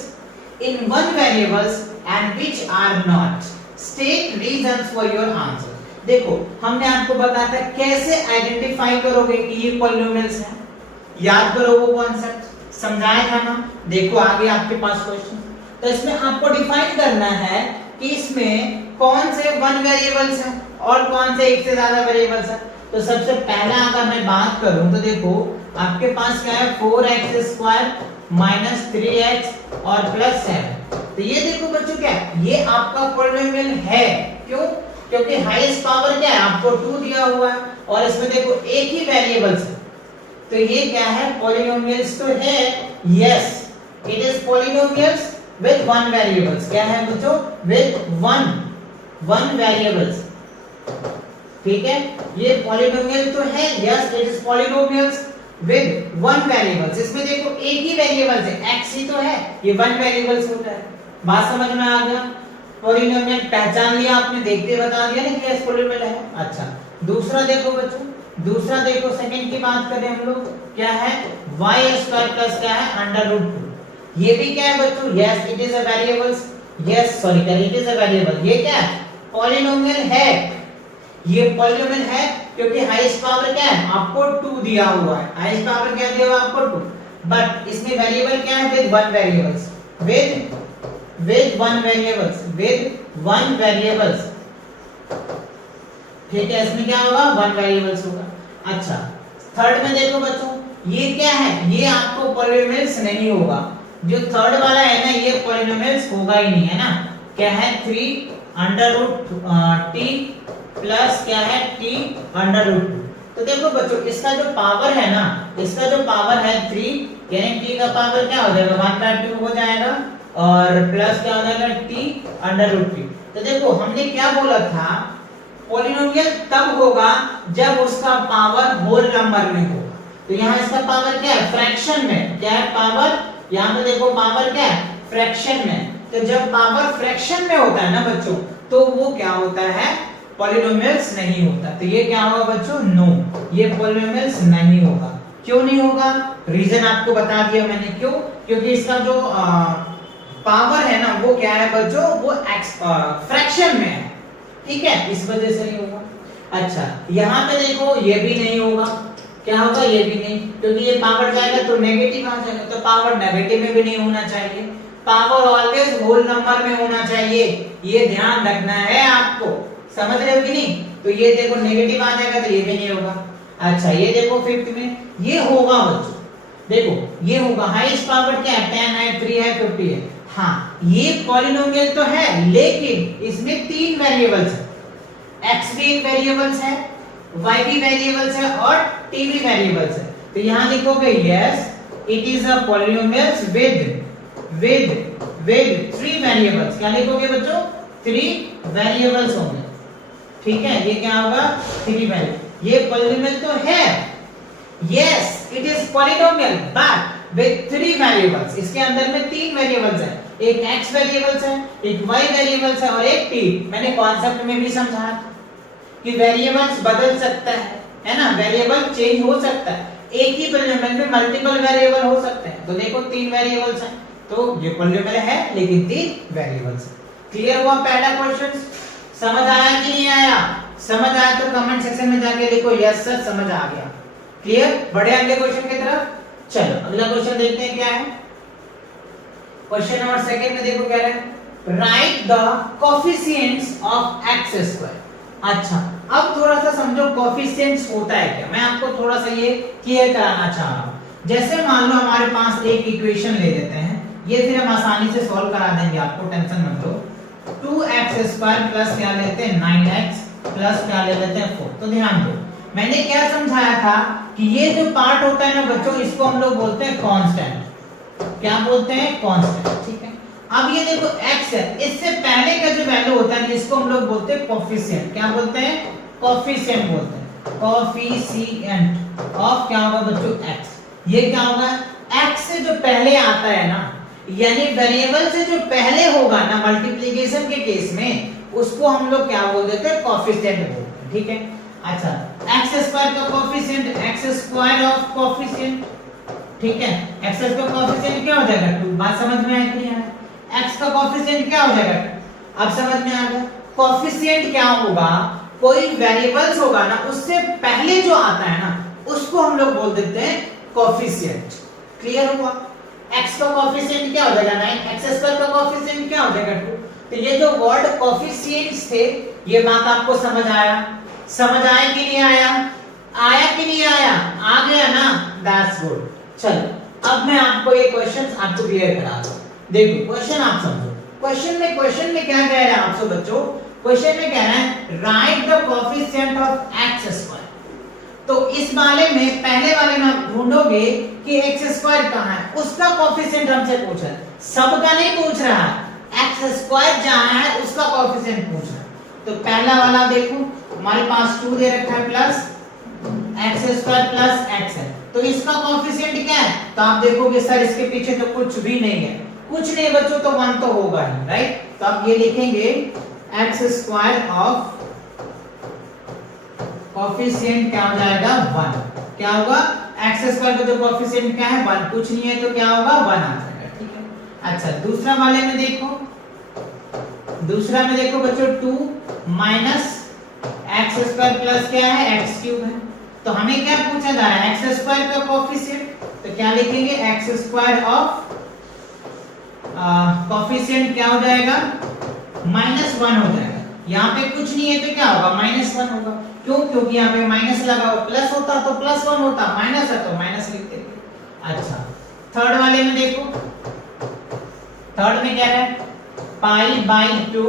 in one variables and which are not, state reasons for your answer. देखो हमने आपको बताया था कैसे आइडेंटिफाई करोगे कि ये पॉलिनोमियल्स हैं, याद करो वो कॉन्सेप्ट समझाया था ना। देखो आगे आपके पास क्वेश्चन, तो इसमें आपको डिफाइन करना है कि इसमें कौन से वन वेरिएबल्स हैं और कौन से एक से ज्यादा वेरिएबल्स हैं। तो सबसे पहला अगर मैं बात करूं तो देखो आपके पास क्या है, 4x² माइनस 3x और प्लस 7। तो ये देखो बच्चों क्या है, ये आपका पॉलिनोमियल है। क्यों? क्योंकि हाईएस्ट पावर क्या है, आपको 2 दिया हुआ है और इसमें देखो एक ही वेरिएबल्स है। तो ये क्या है, पॉलिनोमियल्स तो है। Yes it is polynomials with one variables. क्या है बच्चों, विद वन वेरिएबल्स। ठीक है, ये पॉलिनोमियल तो है। Yes it is polynomials with one variables. इसमें देखो एक ही वेरिएबल्स है, x ही तो है, ये वन वेरिएबल्स होता है। बात समझ में आ गया, पॉलिनोमियल पहचान लिया आपने, देखते बता दिया ना कि पॉलिनोमियल है। अच्छा दूसरा देखो बच्चों, दूसरा देखो सेकंड की बात करें हम लोग, क्या है, y² प्लस क्या है, √2। ये भी क्या है बच्चों, yes it is a variables. Yes sorry it is a variable. ये क्या है, पॉलिनोमियल है। ये पॉलिनोमियल है क्योंकि हाईएस्ट पावर क्या है, आपको 2 दिया हुआ है। हाईएस्ट पावर क्या दिया हुआ है, आपको 2। बट इसमें वेरिएबल क्या है, with one variables, with one variables, with one variables. ठीक है, इसमें क्या होगा, वन वेरिएबल्स होगा। अच्छा थर्ड में देखो बच्चों, ये क्या है, ये आपको पॉलिनोमियल्स नहीं होगा। जो थर्ड वाला है ना, ये पॉलिनोमियल्स होगा ही नहीं, है ना। क्या है, 3√t प्लस क्या है, t√2। तो देखो बच्चों इसका जो पावर है ना, इसका जो पावर है 3, यानी t का पावर क्या हो जाएगा, 1/2 हो जाएगा और प्लस क्या हो जाएगा, t√3। तो देखो हमने क्या बोला था, पॉलिनोमियल तब होगा जब उसका पावर होल नंबर में होगा। तो यहाँ इसका पावर क्या है, फ्रैक्शन में। क्या है पावर, यहाँ पे देखो पावर क्या है, फ्रैक्शन में। तो जब पावर फ्रैक्शन में होता है ना बच्चों, तो वो क्या होता है, पॉलिनोमियल्स नहीं होता। तो ये क्या होगा बच्चों, नो, ये पॉलिनोमियल्स नहीं होगा। क्यों नहीं होगा, रीजन आपको बता दिया मैंने, क्यों, क्योंकि इसका जो पावर है ना, वो क्या है बच्चों, वो फ्रैक्शन में है। ठीक है, इस वजह से नहीं होगा। अच्छा यहाँ पे देखो ये भी नहीं होगा। क्या होगा, ये भी नहीं, क्योंकि ये पावर जाएगा तो नेगेटिव आ जाएगा, तो पावर नेगेटिव में भी नहीं होना चाहिए। पावर ऑलवेज होल नंबर में होना चाहिए, ये ध्यान रखना है आपको, समझ रहे हो कि नहीं। तो ये देखो नेगेटिव आ जाएगा तो ये भी नहीं होगा। अच्छा ये देखो फिफ्थ में ये होगा बच्चों, देखो ये होगा, हाईएस्ट पावर क्या है, 10 है, 3 है, 50 है। हाँ ये पॉलिनोमियल तो है, लेकिन इसमें 3 वेरिएबल्स है, x भी एक वेरिएबल्स है, y भी वेरिएबल्स है और t भी वेरिएबल्स है। तो यहाँ लिखोगे yes it is a polynomials with 3 variables. क्या लिखोगे बच्चों, 3 वेरिएबल्स होंगे। ठीक है, ये क्या होगा, 3 वेरिएबल। ये पॉलिनोमियल तो है, yes it is polynomial but with 3 variables. इसके अंदर में 3 वेरिएबल्स है, एक x वेरिएबल्स है, एक y वेरिएबल्स है और एक t। मैंने कॉन्सेप्ट में भी समझाया कि वेरिएबल्स बदल सकता है ना, वेरिएबल चेंज हो सकता है। एक ही पॉलिनोमियल में मल्टीपल वेरिएबल हो सकते हैं। तो देखो 3 वेरिएबल्स हैं, तो ये पॉलिनोमियल है लेकिन 3 वेरिएबल्स है। क्लियर हुआ पहला क्वेश्चन, समझ आया कि नहीं आया? समझ आया तो कमेंट सेक्शन में जाके लिखो यस सर समझ आ गया। क्लियर, बढ़े अगले क्वेश्चन की तरफ। चलो अगला क्वेश्चन देखते हैं क्या है। क्वेश्चन नंबर सेकंड में देखो क्या है, write the coefficients of x square. अच्छा अब थोड़ा सा समझो कोफिशिएंट्स होता है क्या, मैं आपको थोड़ा सा ये क्लियर कराना चाह रहा हूं। जैसे मान लो हमारे पास एक इक्वेशन ले लेते हैं, ये फिर हम आसानी से सॉल्व करा देंगे, आपको टेंशन मत लो। 2x² प्लस क्या लेते हैं 9x प्लस क्या ले लेते हैं 4। तो ध्यान दो मैंने क्या समझाया था कि ये जो पार्ट होता है ना बच्चों, इसको हम लोग बोलते हैं कांस्टेंट। क्या बोलते हैं, कांस्टेंट, ठीक है। अब ये देखो x है, इससे पहले का जो वैल्यू होता है इसको हम लोग बोलते हैं कोफिशिएंट। क्या बोलते हैं, कोफिशिएंट बोलते हैं। कोफिशिएंट ऑफ क्या होगा बच्चों x। ये क्या होगा, x से जो पहले आता है ना, यानी वेरिएबल से जो पहले होगा ना मल्टीप्लिकेशन के केस में, उसको हम लोग क्या बोल देते हैं, कोफिशिएंट बोलते हैं, ठीक है। अच्छा x² का कोफिशिएंट, x² ऑफ कोफिशिएंट, ठीक है। x का कोफिशिएंट क्या हो जाएगा 2। बात समझ में आई कि नहीं आई, x का कोफिशिएंट क्या हो जाएगा, अब समझ में आ गया। कोफिशिएंट क्या होगा, कोई वेरिएबल्स होगा ना उससे पहले जो आता है ना उसको हम लोग बोल देते हैं कोफिशिएंट। क्लियर हुआ। x का कोफिशिएंट क्या हो जाएगा 9, x² का कोफिशिएंट क्या हो जाएगा 2। तो ये जो वर्ड कोफिशिएंट्स थे, ये बात आपको समझ आया, समझ आया कि नहीं आया, आया कि नहीं आया, आ गया ना, दैट्स गुड। चलो अब मैं आपको ये क्वेश्चंस आपको क्लियर करा दूं। देखो क्वेश्चन आप समझो, क्वेश्चन में क्या कह रहा है आपसे बच्चों, क्वेश्चन में कह रहा है write the coefficient of x²। तो इस वाले में पहले वाले में आप ढूंढोगे कि x² कहां है, उसका कोफिशिएंट हमसे पूछ रहा है, सबका नहीं पूछ रहा है, x² जहां है उसका कोफिशिएंट पूछ रहा है। तो पहला वाला देखो हमारे पास 2 दे रखा है प्लस x² प्लस x है, तो इसका कोफिशिएंट क्या है, तो आप देखोगे सर इसके पीछे तो कुछ भी नहीं है, कुछ नहीं बच्चों, तो 1 तो होगा ही, राइट। तो आप ये लिखेंगे x² ऑफ कोफिशिएंट क्या हो जाएगा 1। क्या होगा, x² का जो कोफिशिएंट क्या है 1, कुछ नहीं है तो क्या होगा 1 आ जाएगा, ठीक है। अच्छा दूसरा वाले में देखो, दूसरा में देखो बच्चों 2 माइनस x² प्लस क्या है x³ है। तो हमें क्या पूछा जा रहा है, x² का कोफिशिएंट, तो क्या लिखेंगे x² ऑफ कोफिशिएंट क्या हो जाएगा -1 हो जाएगा। यहाँ पे कुछ नहीं है तो क्या होगा -1 होगा, क्यों, क्योंकि यहाँ पे माइनस लगा हुआ, प्लस होता तो +1 होता, माइनस है तो माइनस लिख देते। अच्छा थर्ड वाले में देखो, थर्ड में क्या है π/2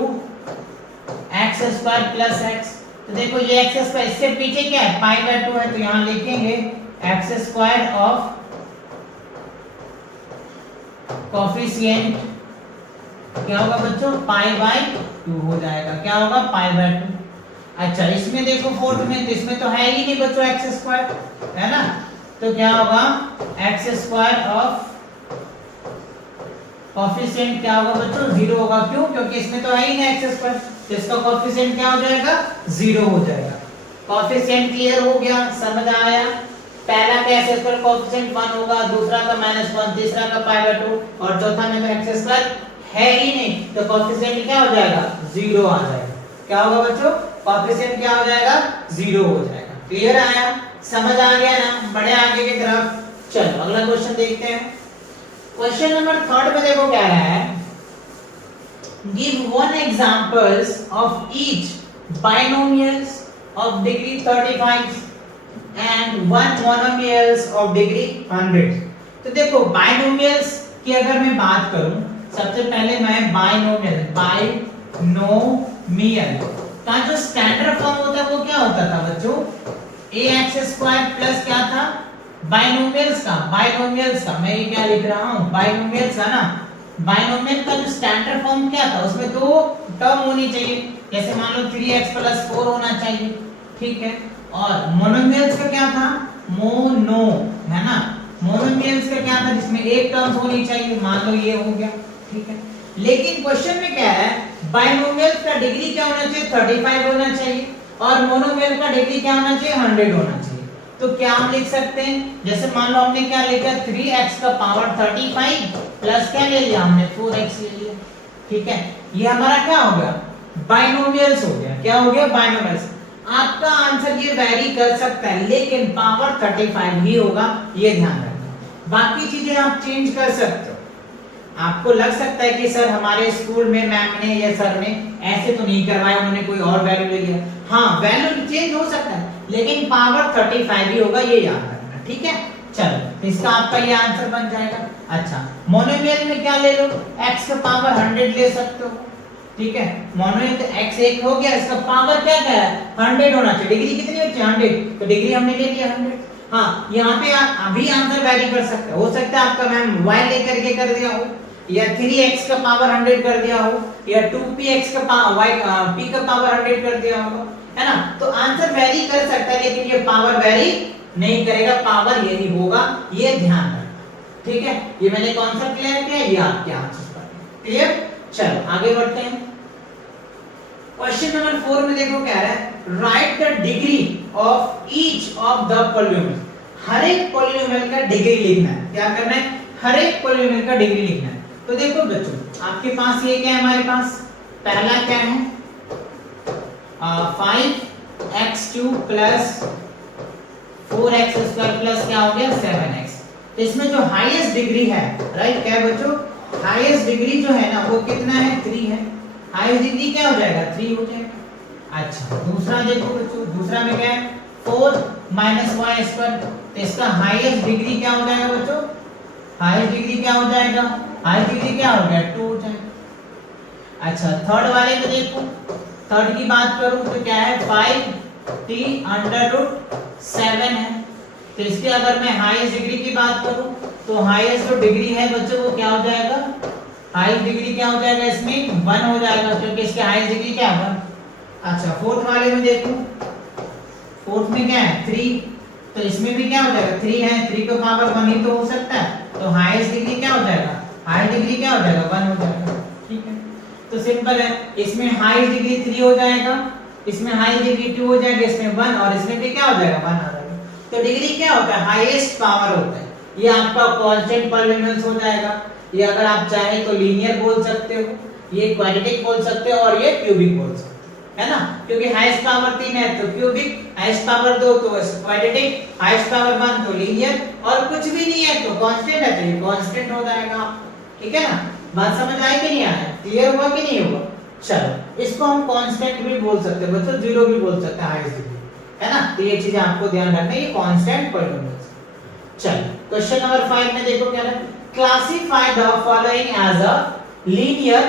x² प्लस x। तो देखो ये x², इससे पीछे क्या है π/2 है, तो यहाँ लिखेंगे x² ऑफ कोफिशिएंट क्या होगा बच्चों π/2 हो जाएगा। क्या होगा π/2। अच्छा इसमें देखो फोर्थ में, तो इसमें तो है ही नहीं बच्चों x² है ना, तो क्या होगा x² ऑफ कोफिशिएंट क्या होगा बच्चों 0 होगा, क्यों, क्योंकि इसमें तो है ही नहीं x², तो इसका कोफिशिएंट क्या हो जाएगा 0 हो जाएगा। कोफिशिएंट क्लियर हो गया, समझ आया। पहला का x² कोफिशिएंट 1 होगा, दूसरा का -1, तीसरा का π/2 और चौथा में तो x² है ही नहीं, तो कोफिशिएंट क्या हो जाएगा 0 आ जाएगा। क्या होगा बच्चों, कोफिशिएंट क्या हो जाएगा 0 हो जाएगा। क्लियर आया, समझ आ गया ना, बढ़े आगे की तरफ। चलो अगला क्वेश्चन देखते हैं। क्वेश्चन नंबर 3 में देखो क्या रहा है, give 1 examples of each binomials of degree 35 and 1 monomials of degree 100। तो देखो बाइनोमियल्स की अगर मैं बात करूं, सबसे पहले मैं बाइनोमियल का जो स्टैंडर्ड फॉर्म होता है वो क्या होता था बच्चों, ax² प्लस क्या था बाइनोमियल्स का मैं ये क्या लिख रहा हूं बाइनोमियल्स का ना, बाइनोमियल का जो स्टैंडर्ड फॉर्म क्या था, उसमें 2 टर्म होनी चाहिए, जैसे मान लो 3x + 4 होना चाहिए, ठीक है। और मोनोमियल्स का क्या था, मोनो है ना, मोनोमियल्स का क्या था जिसमें एक टर्म होनी चाहिए, मान लो ये हो गया, ठीक है। लेकिन क्वेश्चन में क्या है, बाइनोमियल्स का डिग्री क्या होना चाहिए 35 होना चाहिए, और मोनोमियल का डिग्री क्या होना चाहिए 100 होना चाहिए। तो क्या हम लिख सकते हैं, जैसे मान लो हमने क्या लिखा 3x का पावर 35 प्लस क्या ले लिया हमने 4x ले लिया, ठीक है। ये हमारा क्या हो गया बाइनोमियल्स हो गया। क्या हो गया बाइनोमियल्स। आपका आंसर ये वैरी कर सकता है, लेकिन पावर 35 ही होगा, ये ध्यान रखना। बाकी चीजें आप चेंज कर सकते हो। आपको लग सकता है कि सर हमारे स्कूल में मैम ने या सर ने ऐसे तो नहीं करवाया, उन्होंने कोई और वैल्यू ले लिया। हाँ, वैल्यू चेंज हो सकता है, लेकिन पावर 35 ही होगा, ये याद रखना, ठीक है। चलो, तो इसका आपका ये आंसर बन जाएगा। अच्छा, मोनोमियल में क्या ले लो, x का पावर 100 ले सकते हो, ठीक है। मोनोमियल तो x एक हो गया, इसका पावर क्या क्या है, 100 होना चाहिए। डिग्री कितनी होती है, 100, तो डिग्री हमने ले लिया 100। हाँ, यहाँ पे अभी आंसर वैरी कर सकते हो सकता है आपका मैम y लेकर के कर दिया हो, या 3x का पावर 100 कर दिया हो, या 2px का p का पावर 100 कर दिया होगा, है ना। तो आंसर वेरी कर सकता है, लेकिन ये पावर वेरी नहीं करेगा, पावर यही होगा, ये ध्यान रखना, ठीक है। ये मैंने कॉन्सेप्ट क्लियर किया, ये आपके आंसर पर क्लियर। चलो आगे बढ़ते हैं। क्वेश्चन नंबर 4 में देखो क्या है, write the degree of each of the polynomial. हर एक पॉलिनोमियल का डिग्री लिखना है। क्या करना है, हर एक पॉलिनोमियल का डिग्री लिखना है। तो देखो बच्चों, आपके पास ये क्या है, हमारे पास पहला क्या है, 5x³ प्लस 4x² प्लस क्या हो गया 7x। तो इसमें जो हाईएस्ट डिग्री है, राइट, क्या है बच्चों, हाईएस्ट डिग्री जो है ना वो कितना है, 3 है। हाईएस्ट डिग्री क्या हो जाएगा, 3 हो जाएगा। अच्छा, दूसरा देखो बच्चों, दूसरा में क्या है, 4 - y²। तो इसका हाईएस्ट डिग्री क्या हो जाएगा बच्चों, हाईएस्ट डिग्री क्या हो जाएगा, हाईएस्ट डिग्री क्या हो गया, 2 हो जाएगा। अच्छा, थर्ड वाले में देखो, थर्ड की बात करूं तो क्या है, 5t√7 है। तो इसके अगर मैं हाईएस्ट डिग्री की बात करूं तो हाईएस्ट जो डिग्री है बच्चों वो क्या हो जाएगा, हाईएस्ट डिग्री क्या हो जाएगा, इसमें 1 हो जाएगा, क्योंकि इसके हाईएस्ट डिग्री क्या है 1। अच्छा, फोर्थ वाले में देखो, फोर्थ में क्या है 3, तो इसमें भी क्या हो जाएगा 3 है, 3 का पावर 1 ही तो हो सकता है। तो हाईएस्ट डिग्री क्या हो जाएगा, हाईएस्ट डिग्री क्या हो जाएगा 1 हो जाएगा, ठीक है। तो सिंपल है, इसमें हाईएस्ट डिग्री 3 हो जाएगा, इसमें हाईएस्ट डिग्री 2 हो जाएगा, इसमें 1, और इसमें भी क्या हो जाएगा 1 आ जाएगा। तो डिग्री क्या होता है, हाईएस्ट पावर होता है। ये आपका कांस्टेंट पॉलिनोमियल्स हो जाएगा। ये अगर आप चाहे तो लीनियर बोल सकते हो, ये क्वाड्रेटिक बोल सकते हो, और ये क्यूबिक बोल सकते हो, है ना। क्योंकि हाईएस्ट पावर 3 है तो क्यूबिक, हाईएस्ट पावर 2 तो क्वाड्रेटिक, हाईएस्ट पावर 1 तो लीनियर, और कुछ भी नहीं है तो कांस्टेंट है तो ये कांस्टेंट हो जाएगा, ठीक है ना। बात समझ आई कि नहीं आया, क्लियर हुआ कि नहीं हुआ। चलो, इसको हम कांस्टेंट भी बोल सकते हैं बच्चों, जीरो भी बोल सकते हैं हाईएस्ट डिग्री, है ना। तो ये चीजें आपको ध्यान रखना है, ये कांस्टेंट पॉलिनोमियल्स। चलो, क्वेश्चन नंबर 5 में देखो क्या है, classify the following as a linear,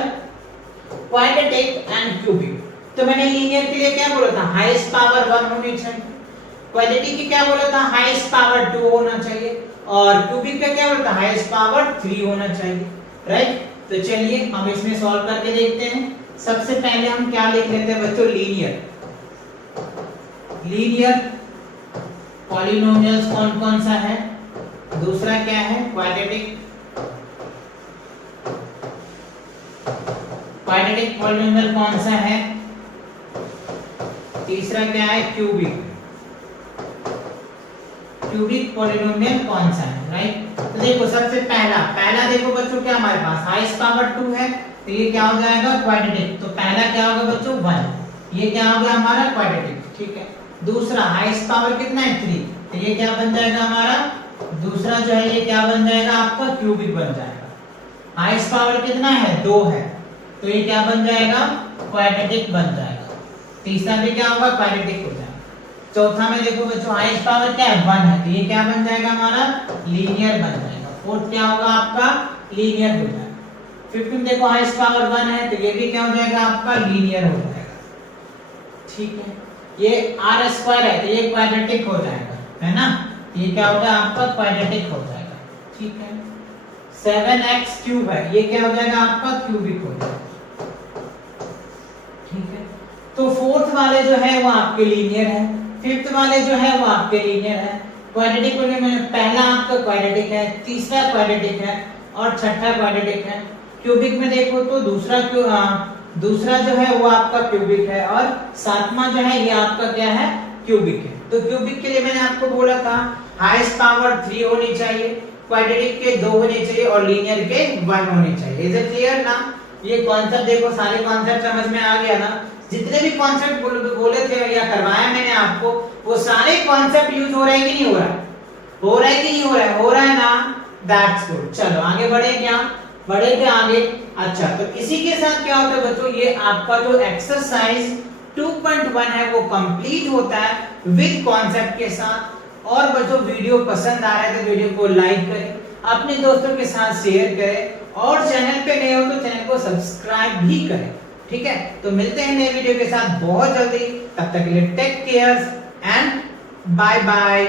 quadratic and cubic. तो मैंने लीनियर के लिए क्या बोला था, हाईएस्ट पावर 1 होनी चाहिए। क्वाड्रेटिक की क्या बोला था, हाईएस्ट पावर 2 होना चाहिए। और क्यूबिक का क्या बोला था, हाईएस्ट पावर 3 होना चाहिए, राइट। तो चलिए हम इसमें सॉल्व करके देखते हैं। सबसे पहले हम क्या लिख लेते हैं बच्चों, लीनियर। लीनियर पॉलिनोमियल्स कौन कौन सा है, दूसरा क्या है क्वाड्रेटिक, क्वाड्रेटिक पॉलिनोमियल कौन सा है, तीसरा क्या है क्यूबिक, क्यूबिक पॉलिनोमियल कौन सा है, राइट। तो देखो सबसे पहला देखो बच्चों क्या हमारे पास हाईएस्ट पावर 2 है, तो ये क्या हो जाएगा क्वाड्रेटिक। तो पहला क्या होगा बच्चों 1, ये क्या हो गया हमारा क्वाड्रेटिक, ठीक है। दूसरा हाईएस्ट पावर कितना है 3, तो ये क्या बन जाएगा हमारा, दूसरा जो है ये क्या बन जाएगा आपका क्यूबिक बन जाएगा। हाईएस्ट पावर कितना है 2 है, तो ये क्या बन जाएगा क्वाड्रेटिक बन जाएगा। तीसरा भी क्या होगा क्वाड्रेटिक हो जाएगा। चौथा में देखो बच्चों हाईएस्ट पावर क्या है 1 है, तो ये क्या बन जाएगा हमारा लीनियर बन जाएगा। फोर्थ क्या होगा आपका लीनियर हो जाएगा। फिफ्थ में देखो हाईएस्ट पावर 1 है, तो ये भी क्या हो जाएगा आपका लीनियर हो जाएगा, ठीक है। ये r² है तो ये क्वाड्रेटिक हो जाएगा, है ना। ये क्या होगा आपका क्वाड्रेटिक हो जाएगा, ठीक है। 7x³ है, ये क्या हो जाएगा आपका क्यूबिक हो जाएगा, ठीक है। तो फोर्थ वाले जो है वो आपके लीनियर है, फिफ्थ वाले जो है वो आपके लीनियर है। क्वाड्रेटिक में पहला आपका क्वाड्रेटिक है, तीसरा क्वाड्रेटिक है, और छठा क्वाड्रेटिक है। क्यूबिक में देखो तो दूसरा जो है वो आपका क्यूबिक है, और सातवां जो है ये आपका क्या है क्यूबिक है। तो क्यूबिक के लिए मैंने आपको बोला था हाईएस्ट पावर 3 होनी चाहिए, क्वाड्रेटिक के 2 होने चाहिए, और लीनियर के 1 होने चाहिए। इज इट क्लियर ना। ये कॉन्सेप्ट देखो, सारे कॉन्सेप्ट समझ में आ गया ना। जितने भी कॉन्सेप्ट बोले थे या करवाया मैंने आपको, वो सारे कॉन्सेप्ट यूज हो रहे हैं कि नहीं हो रहा है, हो रहा है कि नहीं हो रहा है, हो रहा है ना। That's good. चलो आगे बढ़े क्या, बढ़े क्या आगे। अच्छा तो इसी के साथ क्या होता है बच्चों, ये आपका जो एक्सरसाइज 2.1 है वो कंप्लीट होता है विद कॉन्सेप्ट के साथ। और बच्चों वीडियो पसंद आ रहा है तो वीडियो को लाइक करें, अपने दोस्तों के साथ शेयर करें, और चैनल पे नए हो तो चैनल को सब्सक्राइब भी करें। ठीक है, तो मिलते हैं नए वीडियो के साथ बहुत जल्दी, तब तक के लिए take care and bye bye.